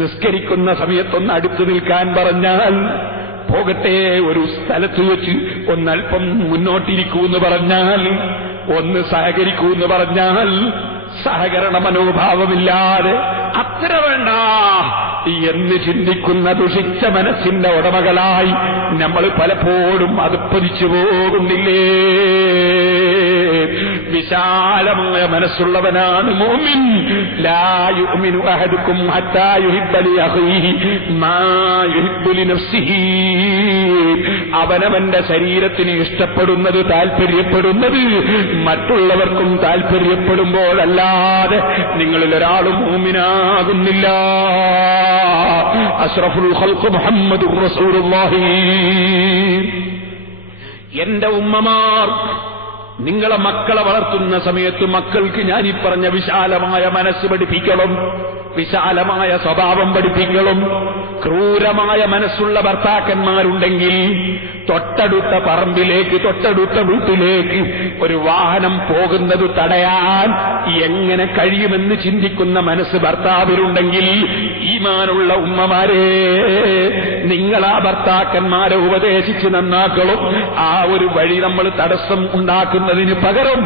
നിസ്കരിക്കുന്ന സമയത്തൊന്ന് അടുത്തു നിൽക്കാൻ പറഞ്ഞാൽ പോകട്ടെ, ഒരു സ്ഥലത്ത് വെച്ച് ഒന്നൽപ്പം മുന്നോട്ടിരിക്കൂന്ന് പറഞ്ഞാൽ, ഒന്ന് സഹകരിക്കൂന്ന് പറഞ്ഞാൽ സഹകരണ മനോഭാവമില്ലാതെ അത്ര വേണ്ട എന്ന് ചിന്തിക്കുന്ന ദുഷിച്ച മനസ്സിന്റെ ഉടമകളായി നമ്മൾ പലപ്പോഴും അധപ്പതിച്ചു പോകുന്നില്ലേ? വിശാലമായ മനസ്സുള്ളവനാണ് മുഅ്മിൻ. ലാ യുഅ്മിനു അഹദുക്കും ഹത്താ യുഹിബ്ബ ലി അഖീഹി മാ യുഹിബ്ബു ലി നഫ്സിഹി. അവനവന്റെ ശരീരത്തിന് ഇഷ്ടപ്പെടുന്നത്, താൽപര്യപ്പെടുന്നത് മറ്റുള്ളവർക്കും താൽപര്യപ്പെടുമ്പോഴല്ലാതെ നിങ്ങളിൽ ഒരാളും മുഅ്മിനാകുന്നില്ല. അഷ്റഫുൽ ഖൽഖ് മുഹമ്മദുർ റസൂലുള്ളാഹി. എന്റെ ഉമ്മമാർ, നിങ്ങളെ മക്കളെ വളർത്തുന്ന സമയത്ത് മക്കൾക്ക് ഞാൻ ഈ പറഞ്ഞ വിശാലമായ മനസ്സ് പഠിപ്പിക്കണം, വിശാലമായ സ്വഭാവം പഠിപ്പിക്കണം. ക്രൂരമായ മനസ്സുള്ള ഭർത്താക്കന്മാരുണ്ടെങ്കിൽ തൊട്ടടുത്ത പറമ്പിലേക്ക്, തൊട്ടടുത്ത വീട്ടിലേക്ക് ഒരു വാഹനം പോകുന്നത് തടയാൻ എങ്ങനെ കഴിയുമെന്ന് ചിന്തിക്കുന്ന മനസ്സ് ഭർത്താവിനുണ്ടെങ്കിൽ, ഈമാനുള്ള ഉമ്മമാരെ, നിങ്ങൾ ആ ഭർത്താക്കന്മാരെ ഉപദേശിച്ച് നന്നാക്കണം. ആ ഒരു വഴി നമ്മൾ തടസ്സം ഉണ്ടാക്കുന്നതിന് പകരം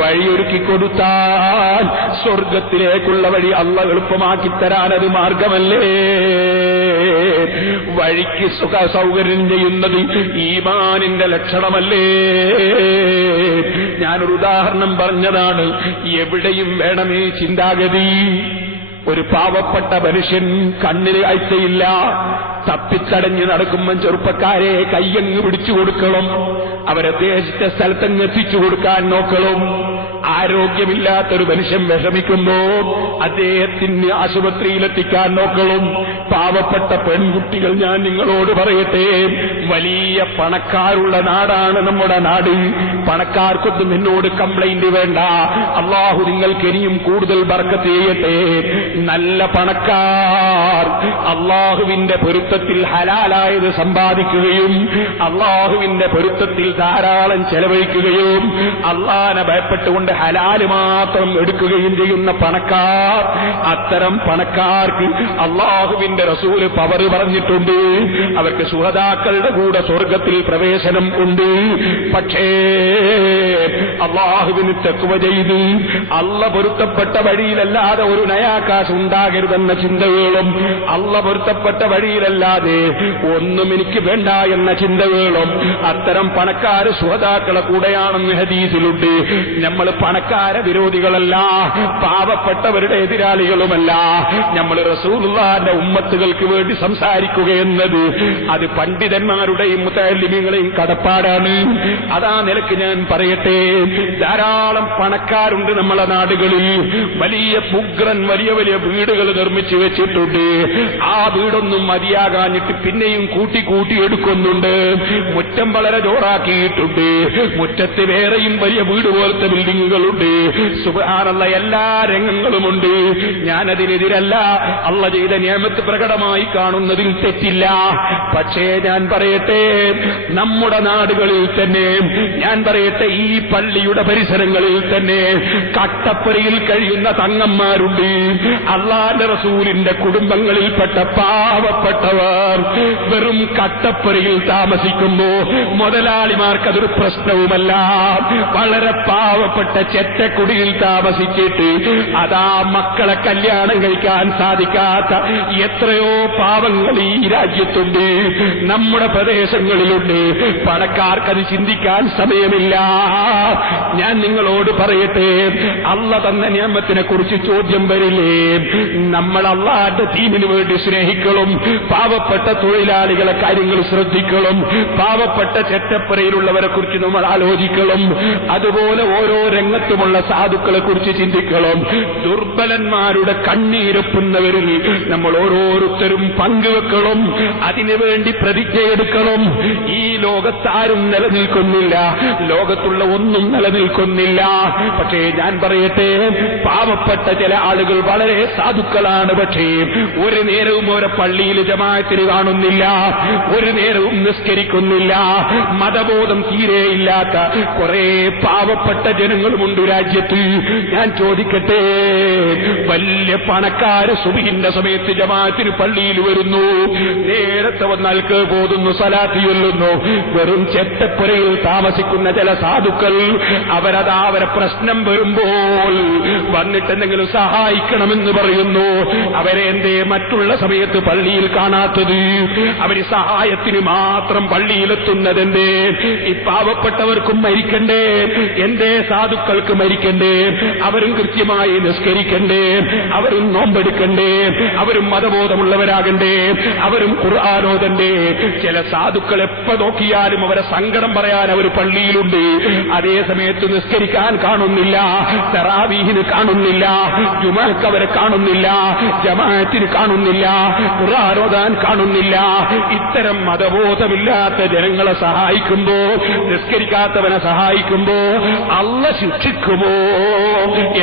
വഴിയൊരുക്കി കൊടുത്താൽ സ്വർഗത്തിലേക്കുള്ള വഴി അല്ലാഹ് എളുപ്പമാക്കിത്തരാൻ അത് മാർഗമല്ലേ? വഴിക്ക് സുഖ സൗകര്യം ചെയ്യുന്നത് ഈമാനിന്റെ ലക്ഷണമല്ലേ? ഞാനൊരു ഉദാഹരണം പറഞ്ഞതാണ്. എവിടെയും വേണമേ ചിന്താഗതി. ഒരു പാവപ്പെട്ട മനുഷ്യൻ, കണ്ണിന് കാഴ്ചയില്ല, തപ്പിത്തടഞ്ഞ് നടക്കുമ്പോൾ ചെറുപ്പക്കാരെ കയ്യങ്ങ് പിടിച്ചു കൊടുക്കണം, അവരെ ഉദ്ദേശിച്ച സ്ഥലത്തങ്ങ് എത്തിച്ചു കൊടുക്കാൻ നോക്കണം. ആരോഗ്യമില്ലാത്തൊരു മനുഷ്യൻ വിഷമിക്കുമ്പോ അദ്ദേഹത്തിന് ആശുപത്രിയിലെത്തിക്കാൻ നോക്കണം. പാവപ്പെട്ട പെൺകുട്ടികൾ, ഞാൻ നിങ്ങളോട് പറയട്ടെ, വലിയ പണക്കാരുള്ള നാടാണ് നമ്മുടെ നാട്. പണക്കാർക്കൊന്നും എന്നോട് കംപ്ലൈന്റ് വേണ്ട. അള്ളാഹു നിങ്ങൾക്ക് ഇനിയും കൂടുതൽ ബർക്കത്ത് ചെയ്യട്ടെ. നല്ല പണക്കാർ അള്ളാഹുവിന്റെ പൊരുത്തത്തിൽ ഹലാലായത് സമ്പാദിക്കുകയും അള്ളാഹുവിന്റെ പൊരുത്തത്തിൽ ധാരാളം ചെലവഴിക്കുകയും അള്ളാഹനെ ഭയപ്പെട്ടുകൊണ്ട് ഹലാല് മാത്രം എടുക്കുകയും ചെയ്യുന്ന പണക്കാർ, അത്തരം പണക്കാർക്ക് അള്ളാഹുവിന്റെ റസൂല് പവർ പറഞ്ഞിട്ടുണ്ട്. അവർക്ക് ശുഹദാക്കളുടെ കൂടെ സ്വർഗത്തിൽ പ്രവേശനം ഉണ്ട്. പക്ഷേ അള്ളാഹുവിന് തഖ്വ ചെയ്ത് അള്ള പൊരുത്തപ്പെട്ട വഴിയിലല്ലാതെ ഒരു നയാകാശം ഉണ്ടാകരുതെന്ന ചിന്തകളും, അള്ള പൊരുത്തപ്പെട്ട വഴിയിലല്ലാതെ ഒന്നും എനിക്ക് വേണ്ട എന്ന ചിന്തകളും, അത്തരം പണക്കാര് ശുഹദാക്കളെ കൂടെയാണെന്ന് ഹദീസിലുണ്ട്. നമ്മൾ പണക്കാരെ വിരോധികളല്ല, പാവപ്പെട്ടവരുടെ എതിരാളികളുമല്ല. നമ്മൾ റസൂലുള്ളാഹിന്റെ ഉമ്മത്തുകൾക്ക് വേണ്ടി സംസാരിക്കുകയെന്നത് അത് പണ്ഡിതന്മാരുടെയും മുതഅല്ലിമീങ്ങളെയും കടപ്പാടാണ്. അതാ നിലക്ക് ഞാൻ പറയട്ടെ, ധാരാളം പണക്കാരുണ്ട് നമ്മളെ നാടുകളിൽ. വലിയ പുഗ്രൻ വലിയ വലിയ വീടുകൾ നിർമ്മിച്ചു വെച്ചിട്ടുണ്ട്. ആ വീടൊന്നും മതിയാകാഞ്ഞിട്ട് പിന്നെയും കൂട്ടി കൂട്ടി എടുക്കുന്നുണ്ട്. മുറ്റം വളരെ ജോറാക്കിയിട്ടുണ്ട്. മുറ്റത്ത് വേറെയും വലിയ വീട് പോലത്തെ ബിൽഡിങ്ങുകളുണ്ട്. സുബ്ഹാനല്ലാഹ്, എല്ലാ രംഗങ്ങളുമുണ്ട്. ഞാനതിനെതിരല്ല. അള്ള ചെയ്ത നിഅമത്ത് പ്രകടമായി കാണുന്നതിൽ തെറ്റില്ല. പക്ഷേ ഞാൻ പറയട്ടെ, നമ്മുടെ നാടുകളിൽ തന്നെ, ഞാൻ പറയട്ടെ, ഈ പള്ളിയുടെ പരിസരങ്ങളിൽ തന്നെ കട്ടപ്പുരയിൽ കഴിയുന്ന തങ്ങന്മാരുണ്ട്. അള്ളാന്റെ റസൂലിന്റെ കുടുംബങ്ങളിൽപ്പെട്ട പാവപ്പെട്ടവർ വെറും കട്ടപ്പുരയിൽ താമസിക്കുമ്പോ മുതലാളിമാർക്കതൊരു പ്രശ്നവുമല്ല. വളരെ പാവപ്പെട്ട ചെറ്റക്കുടിയിൽ താമസിച്ചിട്ട് അതാ മക്കളെ കല്യാണം കഴിക്കാൻ സാധിക്കാത്ത എത്രയോ പാവങ്ങൾ ഈ രാജ്യത്തുണ്ട്, നമ്മുടെ പ്രദേശങ്ങളിലുണ്ട്. പണക്കാർക്കത് ചിന്തിക്കാൻ സമയമില്ല. ഞാൻ നിങ്ങളോട് പറയട്ടെ, അള്ള തന്ന നിയമത്തിനെ കുറിച്ച് ചോദ്യം വരില്ലേ? നമ്മൾ അള്ളാന്റെ ദീനിനു വേണ്ടി സ്നേഹിക്കണം. പാവപ്പെട്ട തൊഴിലാളികളെ കാര്യങ്ങൾ ശ്രദ്ധിക്കണം. പാവപ്പെട്ട ചെറ്റപ്പുരയിലുള്ളവരെ കുറിച്ച് നമ്മൾ ആലോചിക്കണം. അതുപോലെ ഓരോ രംഗത്തുമുള്ള സാധുക്കളെ കുറിച്ച് ചിന്തിക്കണം. ദുർബലന്മാരുടെ കണ്ണീരൊപ്പുന്നവരിൽ നമ്മൾ ഓരോരുത്തരും പങ്കുവെക്കണം. അതിനുവേണ്ടി പ്രതിജ്ഞയെടുക്കണം. ഈ ലോകത്താരും നിലനിൽക്കുന്നില്ല, ലോകത്തുള്ള ഒന്നും നിലനിൽക്കുന്നില്ല. പക്ഷേ ഞാൻ പറയട്ടെ, പാവപ്പെട്ട ചില ആളുകൾ വളരെ സാധുക്കളാണ്. പക്ഷേ ഒരു നേരവും ഓരോ പള്ളിയിൽ ജമാഅത്തിന് കാണുന്നില്ല, ഒരു നേരവും നിസ്കരിക്കുന്നില്ല. മതബോധം തീരെയില്ലാത്ത കുറെ പാവപ്പെട്ട ജനങ്ങൾ പള്ളികളുമുണ്ട് രാജ്യത്ത്. ഞാൻ ചോദിക്കട്ടെ, വലിയ പണക്കാര് സുബഹിന്റെ സമയത്ത് ജമാഅത്തിന് പള്ളിയിൽ വരുന്നു, നേരത്തെ വന്നാൽക്ക് പോതുന്നു, സലാത്ത് ചൊല്ലുന്നു. വെറും ചെറ്റപ്പുരയിൽ താമസിക്കുന്ന ചില സാധുക്കൾ അവരെ പ്രശ്നം വരുമ്പോൾ വന്നിട്ട് എന്തെങ്കിലും സഹായിക്കണമെന്ന് പറയുന്നു. അവരെ എന്തേ മറ്റുള്ള സമയത്ത് പള്ളിയിൽ കാണാത്തത്? അവര് സഹായത്തിന് മാത്രം പള്ളിയിലെത്തുന്നതെന്തേ? ഈ പാവപ്പെട്ടവർക്കും മരിക്കണ്ടേ? എന്തേ സാധുക്കൾക്ക് മരിക്കണ്ടേ? അവരും കൃത്യമായി നിസ്കരിക്കണ്ടേ? അവരും നോമ്പെടുക്കണ്ടേ? അവരും മതബോധമുള്ളവരാകണ്ടേ? അവരും ഖുർആനോദണ്ടേ? ചില സാധുക്കൾ എപ്പോ നോക്കിയാലും അവരെ സങ്കടം പറയാൻ അവർ പള്ളിയിലുണ്ട്. അതേ സമയത്ത് നിസ്കരിക്കാൻ കാണുന്നില്ല, തറാവീഹിന് കാണുന്നില്ല, ജുമുഅക്ക് അവരെ കാണുന്നില്ല, ജമാഅത്തിന് കാണുന്നില്ല, ഖുർആനോദാൻ കാണുന്നില്ല. ഇത്തരം മതബോധമില്ലാത്ത ജനങ്ങളെ സഹായിക്കുമ്പോ, നിസ്കരിക്കാത്തവനെ സഹായിക്കുമ്പോ അല്ലാഹ് ശിക്ഷിക്കുമോ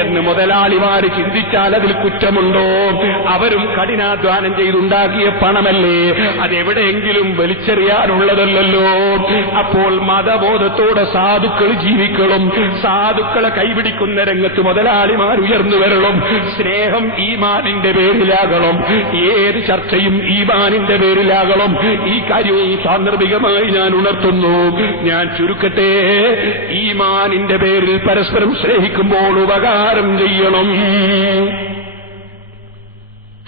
എന്ന് മുതലാളിമാര് ചിന്തിച്ചാൽ അതിൽ കുറ്റമുണ്ടോ? അവരും കഠിനാധ്വാനം ചെയ്തുണ്ടാക്കിയ പണമല്ലേ, അതെവിടെയെങ്കിലും വലിച്ചെറിയാനുള്ളതല്ലോ. അപ്പോൾ മതബോധത്തോടെ സാധുക്കൾ ജീവിക്കണം. സാധുക്കളെ കൈപിടിക്കുന്ന രംഗത്ത് മുതലാളിമാർ ഉയർന്നു വരണം. സ്നേഹം ഈമാനിന്റെ പേരിലാകണം. ഏത് ചർച്ചയും ഈമാനിന്റെ പേരിലാകണം. ഈ കാര്യവും സാന്ദർഭികമായി ഞാൻ ഉണർത്തുന്നു. ഞാൻ ചുരുക്കട്ടെ, ഈമാനിന്റെ പേരിൽ പരസ്പരം സ്നേഹിക്കുമ്പോൾ ഉപകാരം ചെയ്യണം.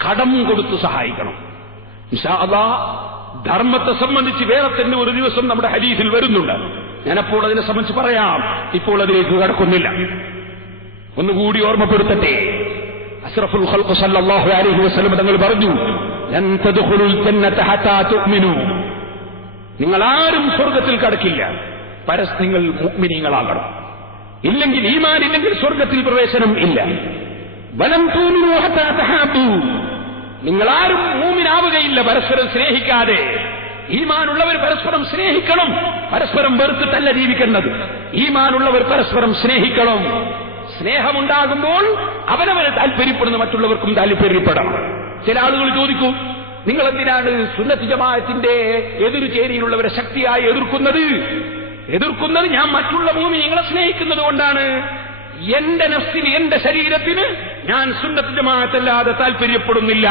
കടം കൊടുത്ത് സഹായിക്കണം. ഇൻഷാ അല്ലാഹ് ധർമ്മത്തെ സംബന്ധിച്ച് വേറെ തന്നെ ഒരു ദിവസം നമ്മുടെ ഹദീസിൽ വരുന്നുണ്ട്. ഞാനപ്പോൾ അതിനെ സംബന്ധിച്ച് പറയാം. ഇപ്പോൾ അതിലേക്ക് കടക്കുന്നില്ല. ഒന്നുകൂടി ഓർമ്മപ്പെടുത്തട്ടെ. അഷ്റഫുൽ ഖൽഖ് സല്ലല്ലാഹു അലൈഹി വസല്ലം തങ്ങൾ പറഞ്ഞു, ലൻ തദ്ഖുലുൽ ജന്നത ഹത്താ തുഅ്മിനു. നിങ്ങൾ ആരും സ്വർഗ്ഗത്തിൽ കടക്കില്ല, നിങ്ങൾ മുഅ്മിനീങ്ങളാകണം. ഇല്ലെങ്കിൽ ഈമാൻ ഇല്ലെങ്കിൽ സ്വർഗ്ഗത്തിൽ പ്രവേശനം ഇല്ല. വലം തുഅ്മിനു ഹത്താ തഹാബു. നിങ്ങളാരും മൂമിനാവുകയില്ല പരസ്പരം സ്നേഹിക്കാതെ. ഈമാനുള്ളവർ പരസ്പരം സ്നേഹിക്കണം. പരസ്പരം വെറുത്തിട്ടല്ല ജീവിക്കേണ്ടത്. ഈമാനുള്ളവർ പരസ്പരം സ്നേഹിക്കണം. സ്നേഹമുണ്ടാകുമ്പോൾ അവനവന് താല്പര്യപ്പെടുന്ന മറ്റുള്ളവർക്കും താല്പര്യപ്പെടണം. ചില ആളുകൾ ചോദിക്കും, നിങ്ങൾ എന്തിനാണ് സുന്നത്ത് ജമാഅത്തിന്റെ എതിരു ചേരിയിലുള്ളവരെ ശക്തിയായി എതിർക്കുന്നത്? ഞാൻ മറ്റുള്ള മുഅ്മിനീങ്ങളെ സ്നേഹിക്കുന്നത് കൊണ്ടാണ്. എന്റെ നഫ്സിന്, എന്റെ ശരീരത്തിന് ഞാൻ സുന്നത്ത് ജമാഅത്തല്ലാതെ താല്പര്യപ്പെടുന്നില്ല.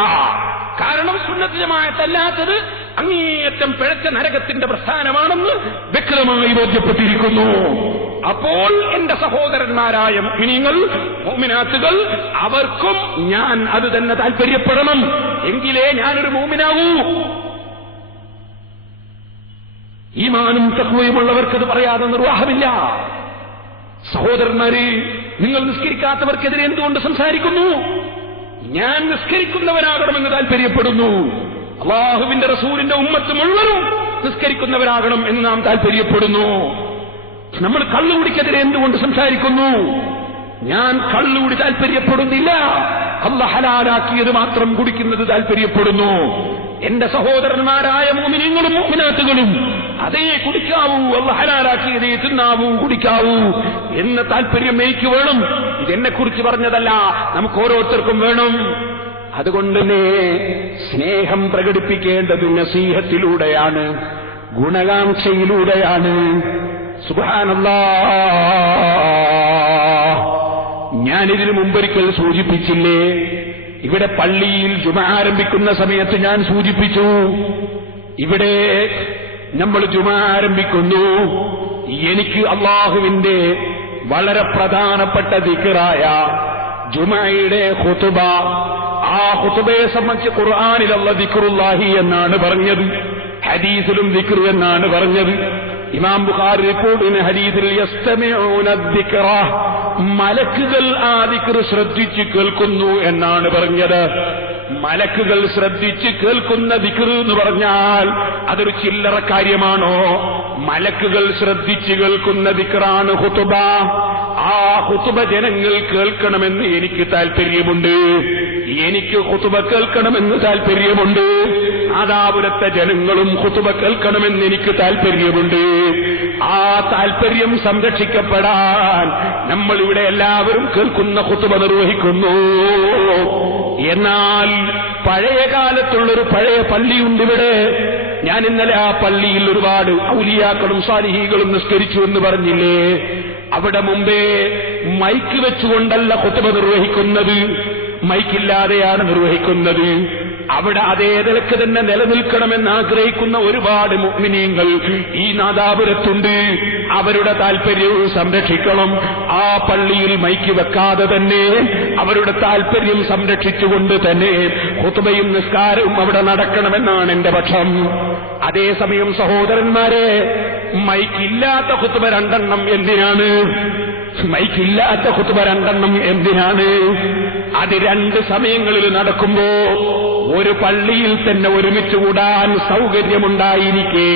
കാരണം സുന്നത്ത് ജമാഅത്തല്ലാത്തത് അങ്ങേയറ്റം പിഴച്ച നരകത്തിന്റെ പ്രസ്ഥാനമാണെന്ന് വ്യക്തമായി ബോധ്യപ്പെട്ടിരിക്കുന്നു. അപ്പോൾ എന്റെ സഹോദരന്മാരായ മുഅ്മിനീങ്ങൾ, മുഅ്മിനാത്തുകൾ, അവർക്കും ഞാൻ അത് തന്നെ താല്പര്യപ്പെടണം. എങ്കിലേ ഞാനൊരു മുഅ്മിനാവൂ. ഈമാനും തഖ്വയുമുള്ളവർക്കത് പറയാതെ നിർവാഹമില്ല. സഹോദരന്മാരെ, നിങ്ങൾ നിസ്കരിക്കാത്തവർക്കെതിരെ എന്തുകൊണ്ട് സംസാരിക്കുന്നു? ഞാൻ നിസ്കരിക്കുന്നവരാകണമെന്ന് താല്പര്യപ്പെടുന്നു. അല്ലാഹുവിന്റെ റസൂലിന്റെ ഉമ്മത്ത് മുഴുവനും നിസ്കരിക്കുന്നവരാകണം എന്ന് നാം താല്പര്യപ്പെടുന്നു. നമ്മൾ കള്ളുകുടിക്കെതിരെ എന്തുകൊണ്ട് സംസാരിക്കുന്നു? ഞാൻ കള്ളുകൂടി താല്പര്യപ്പെടുന്നില്ല, അല്ലാഹു ഹലാലാക്കിയത് മാത്രം കുടിക്കുന്നത് താല്പര്യപ്പെടുന്നു. എന്റെ സഹോദരന്മാരായ മുഅ്മിനീങ്ങളും മുഅ്മിനാത്തുകളും അതേ കുടിക്കാവൂ, അല്ലാഹു ഹലാലാക്കിയതേ തിന്നാവൂ, കുടിക്കാവൂ എന്ന താല്പര്യം എനിക്ക് വേണം. ഇതെന്നെ കുറിച്ച് പറഞ്ഞതല്ല, നമുക്ക് ഓരോരുത്തർക്കും വേണം. അതുകൊണ്ട് സ്നേഹം പ്രകടിപ്പിക്കേണ്ടത് നസീഹത്തിലൂടെയാണ്, ഗുണകാംക്ഷയിലൂടെയാണ്. സുബ്ഹാനല്ലാഹ്, ഞാനിതിനു മുമ്പൊരിക്കൽ സൂചിപ്പിച്ചില്ലേ, ഇവിടെ പള്ളിയിൽ ജുമഅ ആരംഭിക്കുന്ന സമയത്ത് ഞാൻ സൂചിപ്പിച്ചു, ഇവിടെ നമ്മൾ ജുമഅ ആരംഭിക്കുന്നു, എനിക്ക് അല്ലാഹുവിന്റെ വളരെ പ്രധാനപ്പെട്ട ദിക്റായ ജുമഅയുടെ ഖുതുബ, ആ ഖുതുബയെ സംബന്ധിച്ച് ഖുർആനിൽ അല്ലാഹു ദിക്റുല്ലാഹി എന്നാണ് പറഞ്ഞത്, ഹദീസിലും ദിക്ർ എന്നാണ് പറഞ്ഞത്. ഇമാം ബുഖാരി റിപ്പോർട്ട് ചെയ്യുന്ന ഹദീസിൽ യസ്തമിഊന ദിക്റ, മലക്കുകൾ ആ ദിക്ർ ശ്രദ്ധിച്ച് കേൾക്കുന്നു എന്നാണ് പറഞ്ഞത്. മലക്കുകൾ ശ്രദ്ധിച്ച് കേൾക്കുന്ന ദിക്ർ എന്ന് പറഞ്ഞാൽ അതൊരു ചില്ലറ കാര്യമാണോ? മലക്കുകൾ ശ്രദ്ധിച്ച് കേൾക്കുന്ന ദിക്റാണ് ഖുതുബ. ആ ഖുതുബ ജനങ്ങൾ കേൾക്കണമെന്ന് എനിക്ക് താല്പര്യമുണ്ട്. എനിക്ക് ഖുതുബ കേൾക്കണമെന്ന് താല്പര്യമുണ്ട്. ആദാപുരത്തെ ജനങ്ങളും ഖുതുബ കേൾക്കണമെന്ന് എനിക്ക് താല്പര്യമുണ്ട്. ആ താല്പര്യം സംരക്ഷിക്കപ്പെടാൻ നമ്മൾ ഇവിടെ എല്ലാവരും കേൾക്കുന്ന ഖുതുബ നിർവഹിക്കുന്നു. എന്നാൽ പഴയ കാലത്തുള്ളൊരു പഴയ പള്ളിയുണ്ട് ഇവിടെ. ഞാൻ ഇന്നലെ ആ പള്ളിയിൽ ഒരുപാട് ഔലിയാക്കളും സാലിഹീകളും നിസ്കരിച്ചു എന്ന് പറഞ്ഞില്ലേ? അവിടെ മുമ്പേ മൈക്ക് വെച്ചുകൊണ്ടല്ല ഖുത്ബ നിർവഹിക്കുന്നത്, മൈക്കില്ലാതെയാണ് നിർവഹിക്കുന്നത്. അവിടെ അതേ നിലക്ക് തന്നെ നിലനിൽക്കണമെന്ന് ആഗ്രഹിക്കുന്ന ഒരുപാട് മുഅ്മിനീങ്ങൾ ഈ നാദാപുരത്തുണ്ട്. അവരുടെ താൽപര്യവും സംരക്ഷിക്കണം. ആ പള്ളിയിൽ മൈക്ക് വെക്കാതെ തന്നെ അവരുടെ താൽപര്യം സംരക്ഷിച്ചുകൊണ്ട് തന്നെ ഖുത്ബയും നിസ്കാരവും അവിടെ നടക്കണമെന്നാണ് എന്റെ പക്ഷം. അതേസമയം സഹോദരന്മാരെ, മൈക്കില്ലാത്ത ഖുത്ബ രണ്ടെണ്ണം എന്തിനാണ്? മൈക്കില്ലാത്ത ഖുത്ബ രണ്ടെണ്ണം എന്തിനാണ്? അത് രണ്ട് സമയങ്ങളിൽ നടക്കുമ്പോ ഒരു പള്ളിയിൽ തന്നെ ഒരുമിച്ച് കൂടാൻ സൗകര്യമുണ്ടായിരിക്കെ,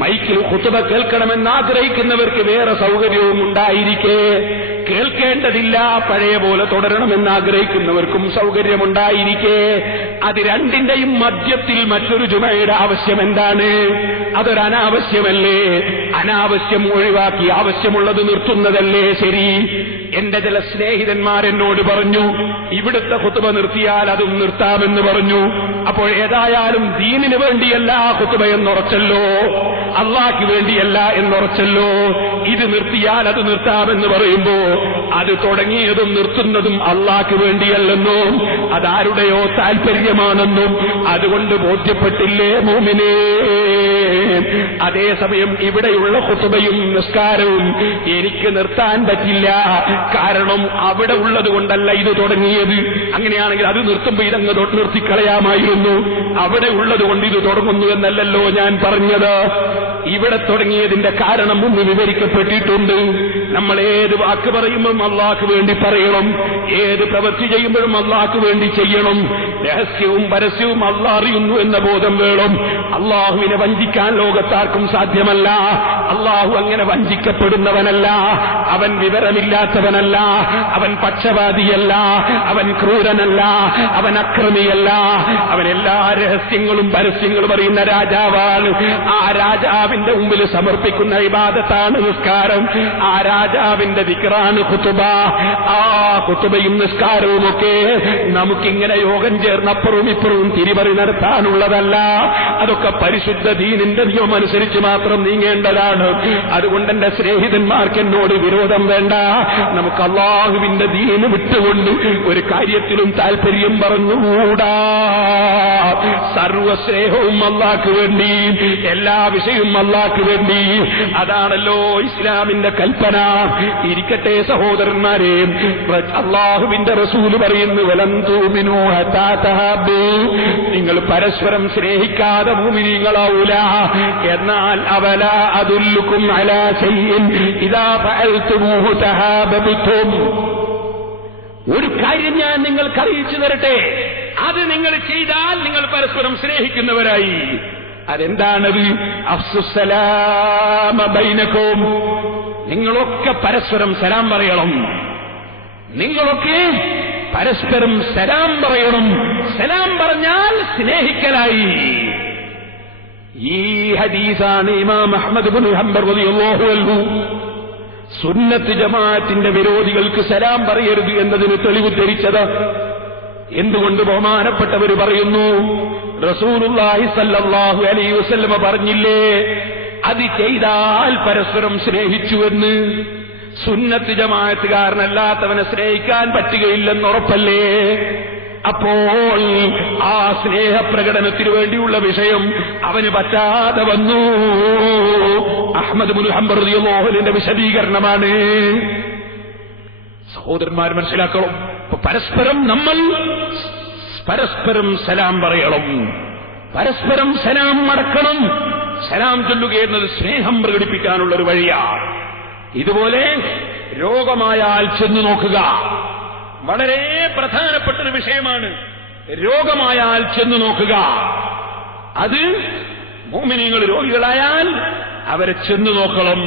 മൈക്കിൽ ഖുത്ബ കേൾക്കണമെന്ന് ആഗ്രഹിക്കുന്നവർക്ക് വേറെ സൗകര്യവും ഉണ്ടായിരിക്കെ, കേൾക്കേണ്ടതില്ല പഴയ പോലെ തുടരണമെന്ന് ആഗ്രഹിക്കുന്നവർക്കും സൗകര്യമുണ്ടായിരിക്കെ, അത് രണ്ടിന്റെയും മധ്യത്തിൽ മറ്റൊരു ജുമയുടെ ആവശ്യം എന്താണ്? അതൊരനാവശ്യമല്ലേ? അനാവശ്യം ഒഴിവാക്കി ആവശ്യമുള്ളത് നിർത്തുന്നതല്ലേ ശരി? എന്റെ ചില സ്നേഹിതന്മാരെന്നോട് പറഞ്ഞു, ഇവിടുത്തെ ഖുത്ബ നിർത്തിയാൽ അതും നിർത്താമെന്ന് പറഞ്ഞു. അപ്പോൾ ഏതായാലും ദീനിന് വേണ്ടിയല്ല ഖുത്ബ എന്നുറച്ചല്ലോ, അള്ളാഹ്ക്ക് വേണ്ടിയല്ല എന്നുറച്ചല്ലോ. ഇത് നിർത്തിയാൽ അത് നിർത്താമെന്ന് പറയുമ്പോ അത് തുടങ്ങിയതും നിർത്തുന്നതും അള്ളാഹ്ക്ക് വേണ്ടിയല്ലെന്നും അതാരുടെയോ താൽപര്യമാണെന്നും അതുകൊണ്ട് ബോധ്യപ്പെട്ടില്ലേ മോമിനേ? അതേസമയം ഇവിടെയുള്ള ഖുത്ബയും നിസ്കാരവും എനിക്ക് നിർത്താൻ പറ്റില്ല. കാരണം അവിടെ ഉള്ളത് കൊണ്ടല്ല ഇത് തുടങ്ങിയത്. അങ്ങനെയാണെങ്കിൽ അത് നിർത്തുമ്പോൾ ഇതങ്ങ് നിർത്തിക്കളയാമായിരുന്നു. അവിടെ ഉള്ളത് കൊണ്ട് ഇത് തുടങ്ങുന്നു എന്നല്ലല്ലോ ഞാൻ പറഞ്ഞത്. ഇവിടെ തുടങ്ങിയതിന്റെ കാരണം മുമ്പ് വിവരിക്കപ്പെട്ടിട്ടുണ്ട്. നമ്മൾ ഏത് വാക്ക് പറയുമ്പോഴും അള്ളാഹ്ക്ക് വേണ്ടി പറയണം, ഏത് പ്രവൃത്തി ചെയ്യുമ്പോഴും അള്ളാഹ്ക്ക് വേണ്ടി ചെയ്യണം. രഹസ്യവും പരസ്യവും അള്ളാഹ് അറിയുന്നു എന്ന ബോധം വേണം. അള്ളാഹുവിനെ വഞ്ചിക്കാൻ ലോകത്താർക്കും സാധ്യമല്ല. അള്ളാഹു അങ്ങനെ വഞ്ചിക്കപ്പെടുന്നവനല്ല. അവൻ വിവരമില്ലാത്തവനല്ല, അവൻ പക്ഷപാതിയല്ല, അവൻ ക്രൂരനല്ല, അവൻ അക്രമിയല്ല. അവൻ എല്ലാ രഹസ്യങ്ങളും പരസ്യങ്ങളും അറിയുന്ന രാജാവാണ്. ആ രാജാവിന്റെ മുമ്പിൽ സമർപ്പിക്കുന്ന ഇബാദത്താണ് നിസ്കാരം. ആ രാജാവിന്റെ ദിക്റാണ് ഖുത്ബ. ആ ഖുത്ബയും നിസ്കാരവും ഒക്കെ നമുക്കിങ്ങനെ യോഗം ചേർന്ന് അപ്പുറവും ഇപ്പുറവും തിരിമറി നടത്താനുള്ളതല്ല. അതൊക്കെ പരിശുദ്ധ ദീനിന്റെ നിയമം അനുസരിച്ച് മാത്രം നീങ്ങേണ്ടതാണ്. അതുകൊണ്ട് എന്റെ സ്നേഹിതന്മാർക്ക് എന്നോട് വിരോധം വേണ്ട. നമുക്ക് അള്ളാഹുവിന്റെ ദീന് വിട്ടുകൊണ്ട് ഒരു കാര്യത്തിലും താല്പര്യം പറഞ്ഞുകൂടാ. സർവസ്നേഹവും അള്ളാഹ്ക്ക് വേണ്ടി, എല്ലാ വിഷയവും അള്ളാഹ്ക്ക് വേണ്ടി. അതാണല്ലോ ഇസ്ലാമിന്റെ കൽപ്പന. ഇരിക്കട്ടെ സഹോദരന്മാരെ, അള്ളാഹുവിന്റെ റസൂല് പറയുന്നു, വലൻ തുഅ്മിനൂ ഹത്താ തഹബ്ബൂ, നിങ്ങൾ പരസ്പരം സ്നേഹിക്കാതെ മുഅ്മിനീങ്ങളാവൂല. എന്നാൽ അവലാ അദുല്ലുക്കും അലാ ശൈഇൻ ഇദാ ഫഅൽതുമൂഹു തഹാബബതും, ഒരു കാര്യം ഞാൻ നിങ്ങൾക്ക് അറിയിച്ചു തരട്ടെ, അത് നിങ്ങൾ ചെയ്താൽ നിങ്ങൾ പരസ്പരം സ്നേഹിക്കുന്നവരായി. അതെന്താണത്? അഫ്സുസ്സലാമ ബൈനകും, നിങ്ങളൊക്കെ പരസ്പരം സലാം പറയണം. നിങ്ങളൊക്കെ പരസ്പരം സലാം പറയണം. സലാം പറഞ്ഞാൽ സ്നേഹിക്കലായി. ഈ ഹദീസാണ് ഇമാം അഹ്മദ് ഇബ്നു ഹംബൽ റളിയല്ലാഹു അൻഹു സുന്നത്ത് ജമാഅത്തിന്റെ വിരോധികൾക്ക് സലാം പറയരുത് എന്നതിന് തെളിവ് ധരിച്ചത്. എന്തുകൊണ്ട് ബഹുമാനപ്പെട്ടവർ പറയുന്നു, റസൂലുള്ളാഹി സ്വല്ലല്ലാഹു അലൈഹി വസല്ലം പറഞ്ഞില്ലേ, അത് ചെയ്താൽ പരസ്പരം സ്നേഹിച്ചുവെന്ന്. സുന്നത്ത് ജമാഅത്തുകാരനല്ലാത്തവനെ സ്നേഹിക്കാൻ പറ്റുകയില്ലെന്ന് ഉറപ്പല്ലേ? അപ്പോൾ ആ സ്നേഹപ്രകടനത്തിന് വേണ്ടിയുള്ള വിഷയം അവന് പറ്റാതെ വന്നു. അഹ്മദ് ഇബ്നു ഹംബൽ റളിയല്ലാഹു അൻഹുവിന്റെ വിശദീകരണമാണ്. സഹോദരന്മാർ മനസ്സിലാക്കണം, നമ്മൾ പരസ്പരം സലാം പറയണം, പരസ്പരം സലാം മടക്കണം. സലാം ചൊല്ലുക എന്നത് സ്നേഹം പ്രകടിപ്പിക്കാനുള്ള ഒരു വഴിയാണ്. ഇതുപോലെ രോഗമായാൽ ചെന്നു നോക്കുക, വളരെ പ്രധാനപ്പെട്ട ഒരു വിഷയമാണ്. രോഗമായാൽ ചെന്നു നോക്കുക. അത് മുഅ്മിനീങ്ങൾ രോഗികളായാൽ അവരെ ചെന്നു നോക്കണം.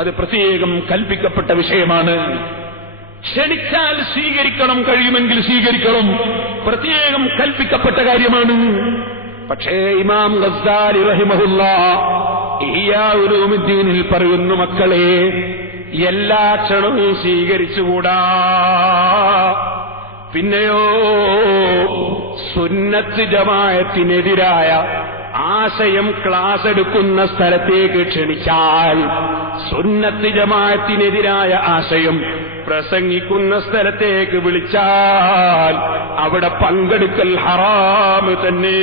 അത് പ്രത്യേകം കൽപ്പിക്കപ്പെട്ട വിഷയമാണ്. ക്ഷണിച്ചാൽ സ്വീകരിക്കണം, കഴിയുമെങ്കിൽ സ്വീകരിക്കണം, പ്രത്യേകം കൽപ്പിക്കപ്പെട്ട കാര്യമാണ്. പക്ഷേ ഇമാം ഗസ്സാലി റഹിമഹുല്ലാഹ് ഇഹ്യാ ഉലൂമുദ്ദീനിൽ പറയുന്നു, മക്കളെ, എല്ലാ ക്ഷണവും സ്വീകരിച്ചുകൂടാ. പിന്നെയോ സുന്നത്ത് ജമാഅത്തിനെതിരായ ആശയം ക്ലാസ് എടുക്കുന്ന സ്ഥലത്തേക്ക് ക്ഷണിച്ചാൽ, സുന്നത്ത് ജമാഅത്തിനെതിരായ ആശയം പ്രസംഗിക്കുന്ന സ്ഥലത്തേക്ക് വിളിച്ചാൽ അവിടെ പങ്കെടുക്കൽ ഹറാമ് തന്നെ.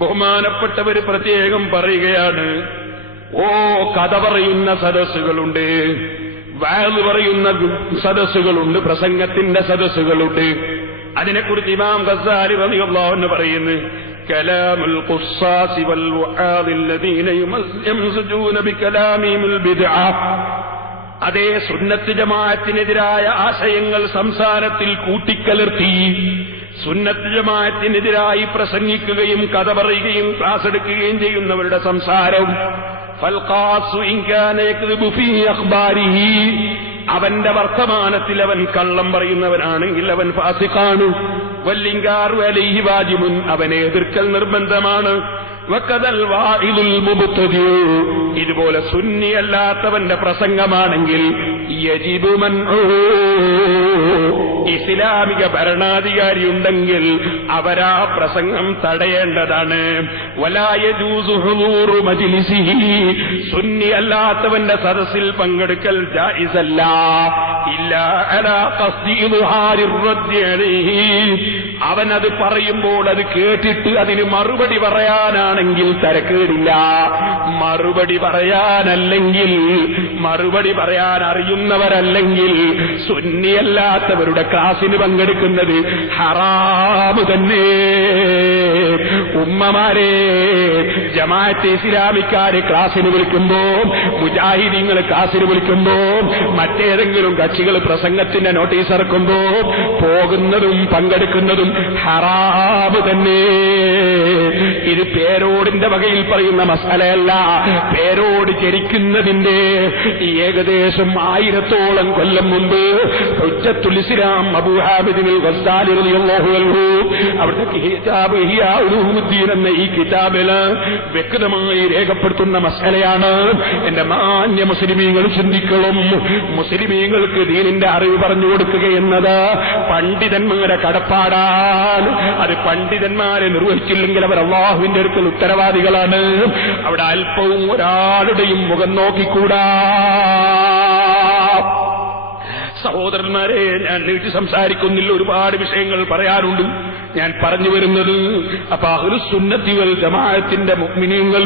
ബഹുമാനപ്പെട്ടവര് പ്രത്യേകം പറയുകയാണ്, ഓ കഥ പറയുന്ന സദസ്സുകളുണ്ട്, വഅദ് പറയുന്ന സദസ്സുകളുണ്ട്, പ്രസംഗത്തിന്റെ സദസ്സുകളുണ്ട്. അതിനെക്കുറിച്ച് ഇമാം ഗസ്സാലി റളിയല്ലാഹു അൻഹു പറയുന്നു, കലാമുൽ ഖുസ്സാസി വൽ വഅദിൽ ലദീന യംസജൂന ബികലാമിഹിൽ ബിദ്അ. അതേ സുന്നത്ത് ജമാഅത്തിനെതിരായ ആശയങ്ങൾ സംസാരത്തിൽ കൂട്ടിക്കലർത്തി സുന്നത്ത് ജമാഅത്തിനെതിരായി പ്രസംഗിക്കുകയും കഥ പറയുകയും ക്ലാസ് എടുക്കുകയും ചെയ്യുന്നവരുടെ സംസാരം, ഫൽഖാസു ഇൻ കാന യക്ദിബു ഫീ അഖ്ബാരിഹി, അവന്റെ വർത്തമാനത്തിൽ അവൻ കള്ളം പറയുന്നവനാണെങ്കിൽ അവൻ ഫാസിഖാണ്. വല്ലിൻകാറു അലൈഹി വാജിബുൻ, അവനെ എതിർക്കൽ നിർബന്ധമാണ്. വകദൽ വാഇദുൽ മുബ്തദി, ഇതുപോലെ സുന്നിയല്ലാത്തവന്റെ പ്രസംഗമാണെങ്കിൽ യജിബു മൻഉ, ഇസ്ലാമിക ഭരണാധികാരി ഉണ്ടെങ്കിൽ അവരാ പ്രസംഗം തടയേണ്ടതാണ്. വലാ യജൂസു ഹുദൂറു മജ്ലിസിഹി, സുന്നി അല്ലാത്തവന്റെ സദസ്സിൽ പങ്കെടുക്കൽ ജായിസല്ല. ഇല്ലാ അലാ ഖസ്ദി ഇദ്ഹാരിർ റദ്ദി അലൈഹി, അവനത് പറയുമ്പോൾ അത് കേട്ടിട്ട് അതിന് മറുപടി പറയാനാണെങ്കിൽ തരക്കേടില്ല. മറുപടി പറയാനല്ലെങ്കിൽ, മറുപടി പറയാൻ അറിയുന്നവരല്ലെങ്കിൽ സുന്നിയല്ലാത്തവരുടെ ക്ലാസിന് പങ്കെടുക്കുന്നത് ഹറാമ് തന്നെ. ഉമ്മമാരെ, ജമാഅത്തെ ഇസ്ലാമിക്കാരെ ക്ലാസിന് വിളിക്കുമ്പോ, മുജാഹിദീങ്ങൾ ക്ലാസിന് വിളിക്കുമ്പോ, മറ്റേതെങ്കിലും കക്ഷികൾ പ്രസംഗത്തിന്റെ നോട്ടീസ് ഇറക്കുമ്പോ പോകുന്നതും പങ്കെടുക്കുന്നതും ഹറാമ് തന്നെ. ഇത് പേരോടിന്റെ വകയിൽ പറയുന്ന മസലയല്ല, പേരോട് ജനിക്കുന്നതിന്റെ ഏകദേശം 1000ഓളം കൊല്ലം മുമ്പ് ഹുജ്ജത്തുൽ ഇസ്ലാം അബൂ ഹാമിദ് ഗസ്സാലി റളിയല്ലാഹു അൻഹു അവിടുത്തെ കിതാബ് ഇഹ്യാ ഉലൂമുദ്ദീൻ എന്ന ഈ കിതാബിൽ വ്യക്തമായി രേഖപ്പെടുത്തുന്ന മസലയാണ്. എന്റെ മാന്യ മുസ്ലിമീങ്ങൾ ചിന്തിക്കണം. മുസ്ലിമീങ്ങൾക്ക് ദീനിന്റെ അറിവ് പറഞ്ഞു കൊടുക്കുക എന്നത് പണ്ഡിതന്മാരെ കടപ്പാടാണ്. അത് പണ്ഡിതന്മാരെ നിർവഹിച്ചില്ലെങ്കിൽ അവർ അല്ലാഹുവിന്റെ അടുക്കൽ ഉത്തരവാദികളാണ്. അവിടെ അല്പവും ഒരാളുടെയും മുഖം നോക്കിക്കൂടാ. സഹോദരന്മാരെ, ഞാൻ നീട്ടി സംസാരിക്കുന്നില്ല, ഒരുപാട് വിഷയങ്ങൾ പറയാറുണ്ട്. ഞാൻ പറഞ്ഞു വരുന്നത്, അപ്പൊ അഹ്ലുസ് സുന്നത്തി വൽ ജമാഅത്തിന്റെ മുഅ്മിനീങ്ങൾ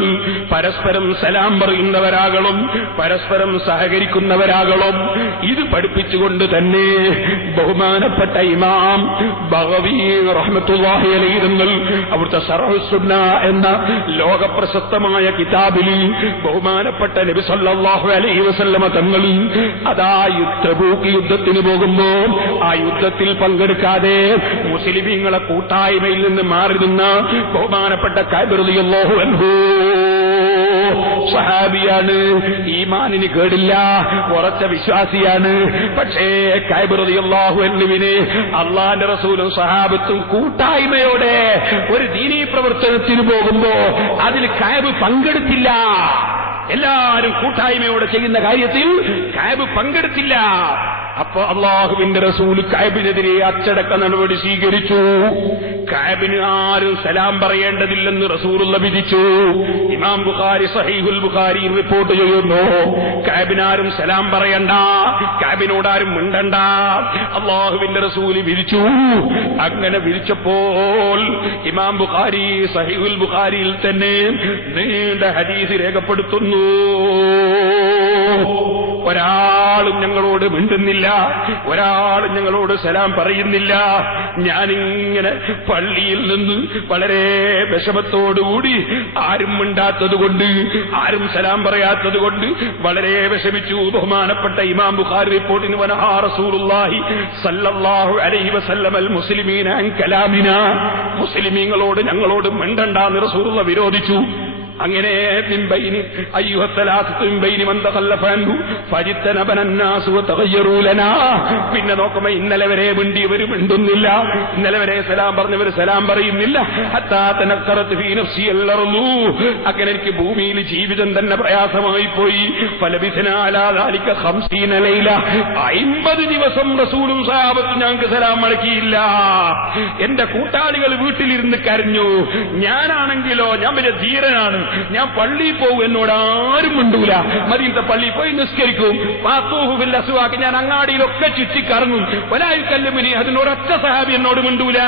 പരസ്പരം സലാം പറയുന്നവരാകണം, പരസ്പരം സഹകരിക്കുന്നവരാകണം. ഇത് പഠിപ്പിച്ചുകൊണ്ട് തന്നെ ബഹുമാനപ്പെട്ട ഇമാം ബഗവി റഹ്മത്തുള്ളാഹി അലൈഹി തങ്ങൾ അവിടുത്തെ ശർഹ് സുന്ന എന്ന ലോകപ്രശസ്തമായ കിതാബിൽ ബഹുമാനപ്പെട്ട നബി സല്ലല്ലാഹു അലൈഹി വസല്ലമ തങ്ങൾ അതാ തബൂക്ക് യുദ്ധത്തിന് പോകുമ്പോ ആ യുദ്ധത്തിൽ പങ്കെടുക്കാതെ മുസ്ലിമീങ്ങളെ കൂട്ടായ്മയിൽ നിന്ന് മാറി നിന്ന ബഹുമാനപ്പെട്ട കഅബ് റളിയല്ലാഹു അൻഹു സഹാബിയാണ്, ഈമാനിന് കേടില്ല, ഉറച്ച വിശ്വാസിയാണ്. പക്ഷേ കഅബ് റളിയല്ലാഹു അൻഹുവിനെ അല്ലാഹുവിന്റെ റസൂലും സഹാബത്തും കൂട്ടായ്മയോടെ ഒരു ദീനീ പ്രവർത്തനത്തിന് പോകുമ്പോ അതിൽ കഅബ് പങ്കെടുത്തില്ല. എല്ലാവരും കൂട്ടായ്മയോടെ ചെയ്യുന്ന കാര്യത്തിൽ കഅബ് പങ്കെടുത്തില്ല. അപ്പൊ അല്ലാഹുവിന്റെ റസൂൽ കഅബിനെതിരെ അച്ചടക്ക നടപടി സ്വീകരിച്ചു. കഅബിന് ആരും സലാം പറയേണ്ടതില്ലെന്ന് റസൂലുള്ള വിധിച്ചു. ഇമാം ബുഖാരി സഹീഹുൽ ബുഖാരി റിപ്പോർട്ട് ചെയ്യുന്നു, കഅബിനാരും സലാം പറയണ്ട, കഅബിനോടാരും മിണ്ടണ്ട, അല്ലാഹുവിന്റെ റസൂൽ വിധിച്ചു. അങ്ങനെ വിധിച്ചപ്പോൾ ഇമാം ബുഖാരി സഹീഹുൽ ബുഖാരിയിൽ തന്നെ നീണ്ട ഹദീസ് രേഖപ്പെടുത്തുന്നു. ഒരാളും ഞങ്ങളോട് മിണ്ടുന്നില്ല, ഒരാളും ഞങ്ങളോട് സലാം പറയുന്നില്ല. ഞാനിങ്ങനെ പള്ളിയിൽ നിന്ന് വളരെ വിഷമത്തോടുകൂടി ആരും മിണ്ടാത്തതുകൊണ്ട്, ആരും സലാം പറയാത്തതുകൊണ്ട് വളരെ വിഷമിച്ചു. ബഹുമാനപ്പെട്ട ഇമാം ബുഖാരി റിപ്പോർട്ടിന് വനഹാ റസൂലുള്ളാഹി സല്ലല്ലാഹു അലൈഹി വസല്ലം അൽ മുസ്ലിമീന അൻ കലാമിന, മുസ്ലിമീങ്ങളോട് ഞങ്ങളോട് മിണ്ടണ്ടെന്ന് റസൂലുള്ള വിരോധിച്ചു. അങ്ങനെ പിന്നെ നോക്കുമ്പോ ഇന്നലെ വരെ മിണ്ടിയവർ മിണ്ടുന്നില്ല, ഇന്നലെ വരെ സലാം പറഞ്ഞവർ സലാം പറയുന്നില്ല. അങ്ങനെ എനിക്ക് ഭൂമിയിൽ ജീവിതം തന്നെ പ്രയാസമായി പോയി. 50 ദിവസം റസൂലും സഹാബത്തും ഞങ്ങൾക്ക് സലാം മടക്കിയില്ല. എന്റെ കൂട്ടാളികൾ വീട്ടിലിരുന്ന് കരഞ്ഞു. ഞാനാണെങ്കിലോ, ഞാൻ വലിയ ധീരനാണ്, ഞാൻ പള്ളിയിൽ പോകും, എന്നോട് ആരും മിണ്ടൂല. മദീനത്തെ പള്ളിയിൽ പോയി നിസ്കരിക്കും. വാത്തൂഹുൽ അസ്വാഖ്, ഞാൻ അങ്ങാടിയിലൊക്കെ ചുറ്റിക്കറങ്ങും. വലായു കല്ലുമിനി, അതിനോടൊറ്റ സഹാബി എന്നോട് മിണ്ടൂല.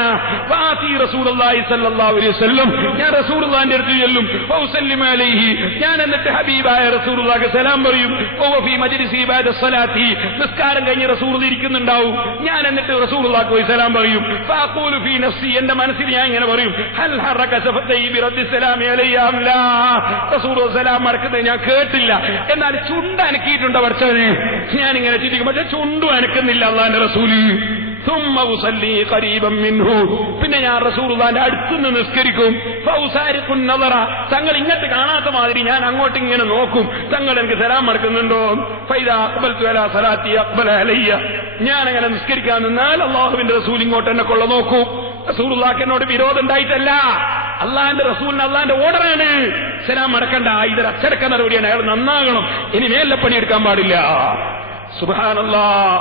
വാതി റസൂലുള്ളാഹി സ്വല്ലല്ലാഹു അലൈഹി വസല്ലം, ഞാൻ റസൂലുള്ളാഹിന്റെ അടുത്ത് ചെല്ലും. വഉസല്ലിമു അലൈഹി, ഞാൻ എന്നിട്ട് ഹബീബായ റസൂലുള്ളാഹിക്ക് സലാം പറയും. വഫീ മജ്ലിസി ബഅദ സ്വലാത്തി, നിസ്കാരം കഴിഞ്ഞ് റസൂലുള്ളാഹി ഇരിക്കുന്നുണ്ടാവും. ഞാൻ എന്നിട്ട് റസൂലുള്ളാഹിക്ക് പോയി സലാം പറയും. ഫഅഖൂലു ഫീ നഫ്സി, എന്റെ മനസ്സിൽ ഞാൻ ഇങ്ങനെ പറയും, ഹൽ ഹറക സഫതൈ ബിറദ്ദി സലാമി അലയ്യ അം ലാ, റസൂലുള്ളാഹി സലാം മടക്കുന്നത് ഞാൻ കേട്ടില്ല, എന്നാൽ ചുണ്ട് അനക്കിയിട്ടുണ്ടോ പഠിച്ചവനെ? ഞാനിങ്ങനെ ചിന്തിക്കും, പക്ഷെ ചുണ്ടും അനക്കുന്നില്ല അല്ലാഹുവിന്റെ റസൂല്. ثم أصلي قريبا منه, പിന്നെ ഞാൻ റസൂലുള്ളാഹിന്റെ അടുത്തുനിന്ന് നിസ്കരിക്കും. ഫൗസാരിഖു النظر, തങ്ങൾ ഇങ്ങോട്ട് കാണാത്ത മാതിരി ഞാൻ അങ്ങോട്ട് ഇങ്ങനെ നോക്കും, തങ്ങൾ എനിക്ക് സലാം മടക്കുന്നുണ്ടോ. ഫൈദാ അഖ്ബൽതു അലാ സലാത്തി അഖ്ബല അലയ്യ, ഞാൻ അങ്ങനെ നിസ്കരിക്കാൻ നിന്നാൽ അല്ലാഹുവിന്റെ റസൂൽ ഇങ്ങോട്ട് എന്നെ കൊള്ള നോക്കും. റസൂലുള്ളാഹിക്ക് എന്നോട് വിരോധം ഉണ്ടായിട്ടല്ല, അള്ളാഹിന്റെ റസൂലിന് അള്ളാഹിന്റെ ഓർഡറാണ്. സലാം മടക്കണ്ട, ഇതൊരു അച്ചടക്ക നടപടിയാണ്, അയാൾ നന്നാകണം, ഇനി മേലെ പണിയെടുക്കാൻ പാടില്ല. സുബ്ഹാനല്ലാഹ്.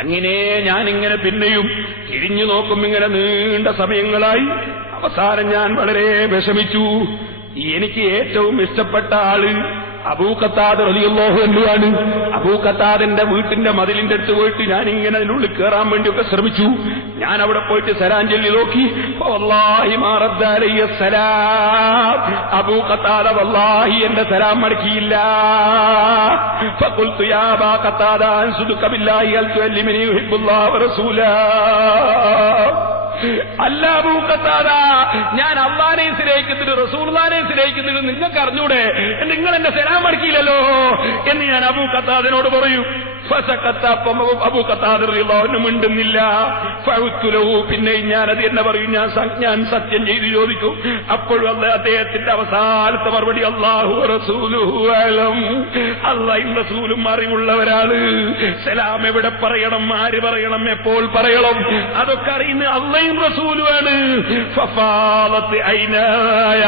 അങ്ങനെ ഞാനിങ്ങനെ പിന്നെയും തിരിഞ്ഞു നോക്കും, ഇങ്ങനെ നീണ്ട സമയങ്ങളായി. അവസാനം ഞാൻ വളരെ വിഷമിച്ചു. എനിക്ക് ഏറ്റവും ഇഷ്ടപ്പെട്ട ആള് അബൂ ഖത്താദ റളിയല്ലാഹു അൻഹു ആണ്. അബൂ ഖത്താദിന്റെ വീട്ടിന്റെ മതിലിന്റെ അടുത്ത് പോയിട്ട് ഞാൻ ഇങ്ങനെ അതിനുള്ളിൽ കയറാൻ വേണ്ടിയൊക്കെ ശ്രമിച്ചു. ഞാൻ അവിടെ പോയിട്ട് സലാം ചൊല്ലി നോക്കി. വല്ലാഹി മാ റദ്ദ അലയ്യ സലാം, അബൂ ഖത്താദ വല്ലാഹി എന്റെ സലാം മടക്കിയില്ല. ഫഖുൽതു യാ അബാ ഖത്താദ അൻസുദുക ബില്ലാഹി ഹൽ തുഅല്ലിമനി യുഹിബ്ബുല്ലാഹു വറസൂലാ. അല്ല അബൂ ഖത്താദ, ഞാൻ അല്ലാഹനെ സ്നേഹിക്കുന്നുണ്ട്, റസൂലുള്ളാഹിനെ സ്നേഹിക്കുന്നുണ്ട്, നിങ്ങൾക്ക് അറിഞ്ഞൂടെ? നിങ്ങൾ എന്നെ സലാം മടക്കിയില്ലല്ലോ എന്ന് ഞാൻ അബൂ ഖത്താദിനോട് പറയും. അബൂ ഖത്താദ റളിയല്ലാഹു അൻഹു മിണ്ടുന്നില്ല. ഫഅഉതു ലഹു, പിന്നെ ഞാനത് എന്നെ പറയും, ഞാൻ സത്യം ചെയ്ത് ചോദിക്കും. അപ്പോഴും അദ്ദേഹത്തിന്റെ അവസാനത്തെ മറുപടി, അല്ലാഹു റസൂലുഹു അലം, അല്ലാഹും റസൂലും അറിവുള്ളവരാണ്. സലാം എവിടെ പറയണം, ആര് പറയണം, എപ്പോൾ പറയണം, അതൊക്കെ അറിയുന്ന അല്ലാഹും റസൂലുമാണ്. ഫഫാലത്ത് ഐനായ,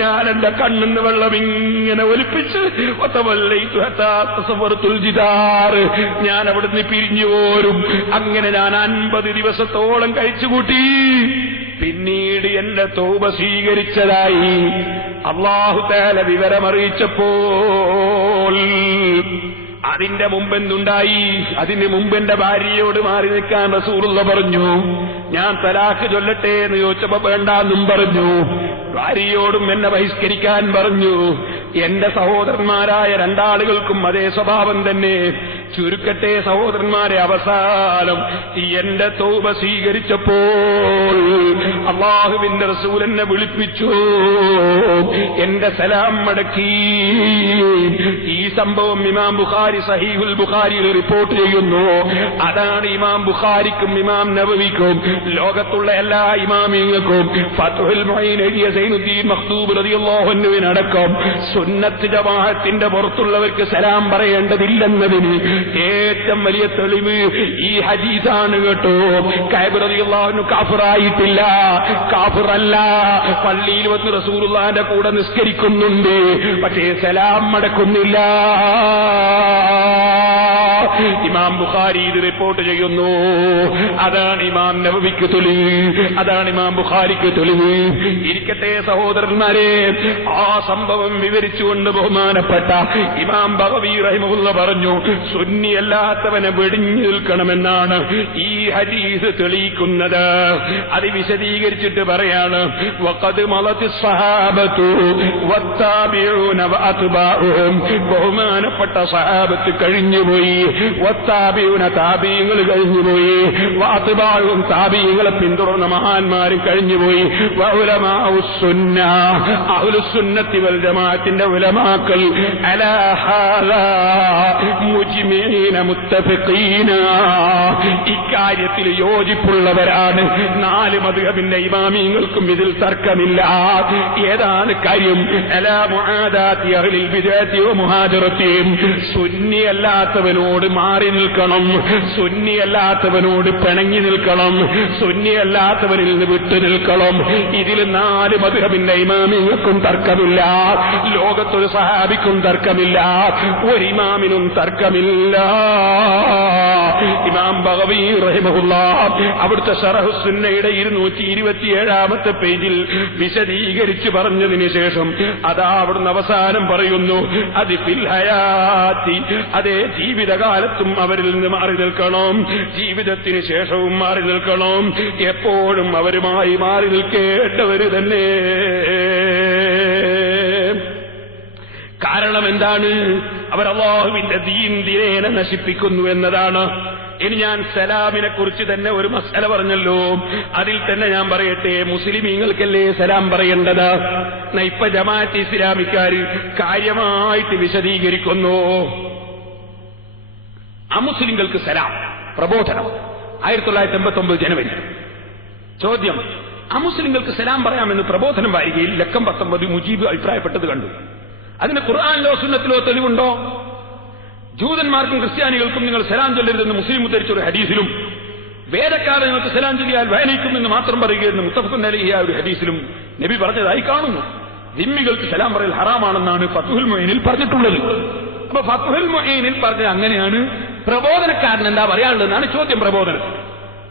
ഞാൻ എന്റെ കണ്ണിന്ന് വെള്ളം ഇങ്ങനെ ഒലിപ്പിച്ച് വതവല്ലൈതു ഹത്താ തസവ്വറത്തുൽ ജിദാർ, ഞാൻ അവിടുന്ന് പിരിഞ്ഞു പോരും. അങ്ങനെ ഞാൻ 50 ദിവസത്തോളം കഴിച്ചുകൂട്ടി. പിന്നീട് എന്റെ തൗബ സ്വീകരിച്ചതായി അല്ലാഹു തആല വിവരമറിയിച്ചപ്പോൾ അതിന്റെ മുമ്പെന്തുണ്ടായി? അതിന് മുമ്പ് എന്റെ ഭാര്യയോട് മാറി നിൽക്കാൻ റസൂലുള്ളാഹി പറഞ്ഞു. ഞാൻ തലാഖ് ചൊല്ലട്ടെ എന്ന് ചോദിച്ചപ്പോ വേണ്ടാന്നും പറഞ്ഞു. ഭാര്യയോടും എന്നെ ബഹിഷ്കരിക്കാൻ പറഞ്ഞു. എന്റെ സഹോദരന്മാരായ 2 ആളുകൾക്കും അതേ സ്വഭാവം തന്നെ. ചുരുക്കട്ടെ സഹോദരന്മാരെ, അവസാനം എന്റെ തൗബ സ്വീകരിച്ചപ്പോൾ അല്ലാഹുവിന്റെ റസൂൽ എന്നെ വിളിപ്പിച്ചു, എന്റെ സലാം മടക്കി. ഈ സംഭവം ഇമാം ബുഖാരി സഹീഹുൽ ബുഖാരിയിൽ റിപ്പോർട്ട് ചെയ്യുന്നു. അതാണ് ഇമാം ബുഖാരിക്കും ഇമാം നബവിക്കും ലോകത്തുള്ള എല്ലാ ഇമാമിങ്ങൾക്കും ഫത്ഹുൽ മുഈൻ എഴുതിയ സൈനുദ്ദീൻ മഖ്തൂബ് റളിയല്ലാഹു അൻഹുവിനടക്കം സുന്നത്ത് ജമാഅത്തിന്റെ പുറത്തുള്ളവർക്ക് സലാം പറയേണ്ടതില്ലെന്നതിന് ഏറ്റവും വലിയ തെളിവ് ഈ ഹദീസാണ് കേട്ടോ. കഅബ് റളിയല്ലാഹു അൻഹു കാഫിറായിട്ടില്ല, കാഫിറല്ല. പള്ളിയിൽ വന്ന് റസൂലുള്ളാഹിന്റെ കൂടെ നിസ്കരിക്കുന്നുണ്ട്, പക്ഷേ സലാം മടക്കുന്നില്ല. ഇമാം ബുഖാരി ഇത് റിപ്പോർട്ട് ചെയ്യുന്നു. അതാണ് ഇമാം നബവിക്ക് തെളിവ്, അതാണ് ഇമാം ബുഖാരിക്ക് തെളിവ്. ഇരിക്കട്ടെ സഹോദരന്മാരെ, ആ സംഭവം വിവരിച്ചുകൊണ്ട് ബഹുമാനപ്പെട്ട ഇമാം ബഗവി റഹിമഹുല്ലാഹ് പറഞ്ഞു, സുന്നിയല്ലാത്തവനെ വെടിഞ്ഞു നിൽക്കണമെന്നാണ് ഈ ഹദീസ് തെളിയിക്കുന്നത്. അത് വിശദീകരിച്ചിട്ട് പറയാണ്, വഖദ് മളതിസ് സഹാബത്തു വത്താബിഊന വഅത്ബാഉഹും, ബഹുമാനപ്പെട്ട സഹാബത്ത് കഴിഞ്ഞുപോയി, വത്താബിഊന താബിഈങ്ങൾ കഴിഞ്ഞുപോയി, വഅത്ബാഉഹും താബിഈങ്ങളെ പിന്തുടർന്ന മഹാന്മാരും കഴിഞ്ഞുപോയി, വഉലമാഉസ് സുന്ന, അഹ്ലുസ് സുന്നത്തി വൽ ജമാഅത്തിന്റെ ഉലമാക്കൾ അലാ ഹാദാ മുജ്മിഈന മുത്തഫിഖീന, ഇക്കാര്യത്തിൽ യോജിപ്പുള്ളവരാണ്. 4 മദ്ഹബിന്റെ ഇമാമിങ്ങൾക്കും ഇതിൽ തർക്കമില്ല. ഏതാണ് കാര്യം? അലാ മുആദാതി അഹ്ലിൽ ബിദ്അത്തി വ മുഹാജറത്തിഹിം, സുന്നിയല്ലാത്തവനോട് മാറി നിൽക്കണം, സുന്നിയല്ലാത്തവനോട് പിണങ്ങി നിൽക്കണം, സുന്നിയല്ലാത്തവനിൽ നിന്ന് വിട്ടു നിൽക്കണം. ഇതിൽ 4 മദ്ഹബിന്റെ ഇമാമിങ്ങൾക്കും തർക്കമില്ല, ലോകത്തൊരു സഹാബിക്കും തർക്കമില്ല, ഒരു ഇമാമിനും തർക്കമില്ല. ഇമാം ബഗവി നവവി റഹിമഹുല്ലാഹ് അവിടുത്തെ ശറഹ് സുന്നയുടെ 227-ാമത്തെ പേജിൽ വിശദീകരിച്ച് പറഞ്ഞതിന് ശേഷം അതാ അവിടുന്ന് അവസാനം പറയുന്നു, അത് ഫിൽ ഹയാത്തി, അതേ ജീവിതകാലത്തും അവരിൽ നിന്ന് മാറി നിൽക്കണം, ജീവിതത്തിന് ശേഷവും മാറി നിൽക്കണം, എപ്പോഴും അവരുമായി മാറി നിൽക്കേണ്ടവര് തന്നെ. കാരണം എന്താണ്? അവർ അല്ലാഹുവിന്റെ ദീൻ ദിനേന നശിപ്പിക്കുന്നു എന്നതാണ്. ഇനി ഞാൻ സലാമിനെ കുറിച്ച് തന്നെ ഒരു മസല പറഞ്ഞല്ലോ, അതിൽ തന്നെ ഞാൻ പറയട്ടെ, മുസ്ലിമീങ്ങൾക്കല്ലേ സലാം പറയേണ്ടത്? ഇപ്പൊ ജമാഅത്ത് ഇസ്ലാമിക്കാര് കാര്യമായിട്ട് വിശദീകരിക്കുന്നു. അമുസ്ലിങ്ങൾക്ക് സലാം പ്രബോധനം 1989 ജനുവരി. ചോദ്യം, അമുസ്ലിങ്ങൾക്ക് സലാം പറയാമെന്ന് പ്രബോധനം വാരികയിൽ ലക്കം 19 മുജീബ് അഭിപ്രായപ്പെട്ടത് കണ്ടു. അതിന് ഖുർആനിലോ സുന്നത്തിലോ തെളിവുണ്ടോ? ജൂതന്മാർക്കും ക്രിസ്ത്യാനികൾക്കും നിങ്ങൾ സലാം ചൊല്ലരുതെന്ന് മുസ്ലിം ഉദ്ധരിച്ചൊരു ഹദീസിലും, വേദക്കാരെ നിങ്ങൾക്ക് സലാം ചൊല്ലിയാൽ വേദനിക്കുമെന്ന് മാത്രം പറയുകയെന്ന് മുത്തഫഖുൻ അലൈഹി ഒരു ഹദീസിലും നബി പറഞ്ഞതായി കാണുന്നു. ദിമ്മികൾക്ക് സലാം പറയൽ ഹറാമാണെന്നാണ് ഫത്ഹുൽ മുഈനിൽ പറഞ്ഞിട്ടുള്ളത്. അപ്പൊ ഫത്ഹുൽ മുഈനിൽ പറഞ്ഞത് അങ്ങനെയാണ്. പ്രബോധനക്കാരൻ എന്താ പറയാനുള്ളതെന്നാണ് ചോദ്യം. പ്രബോധനം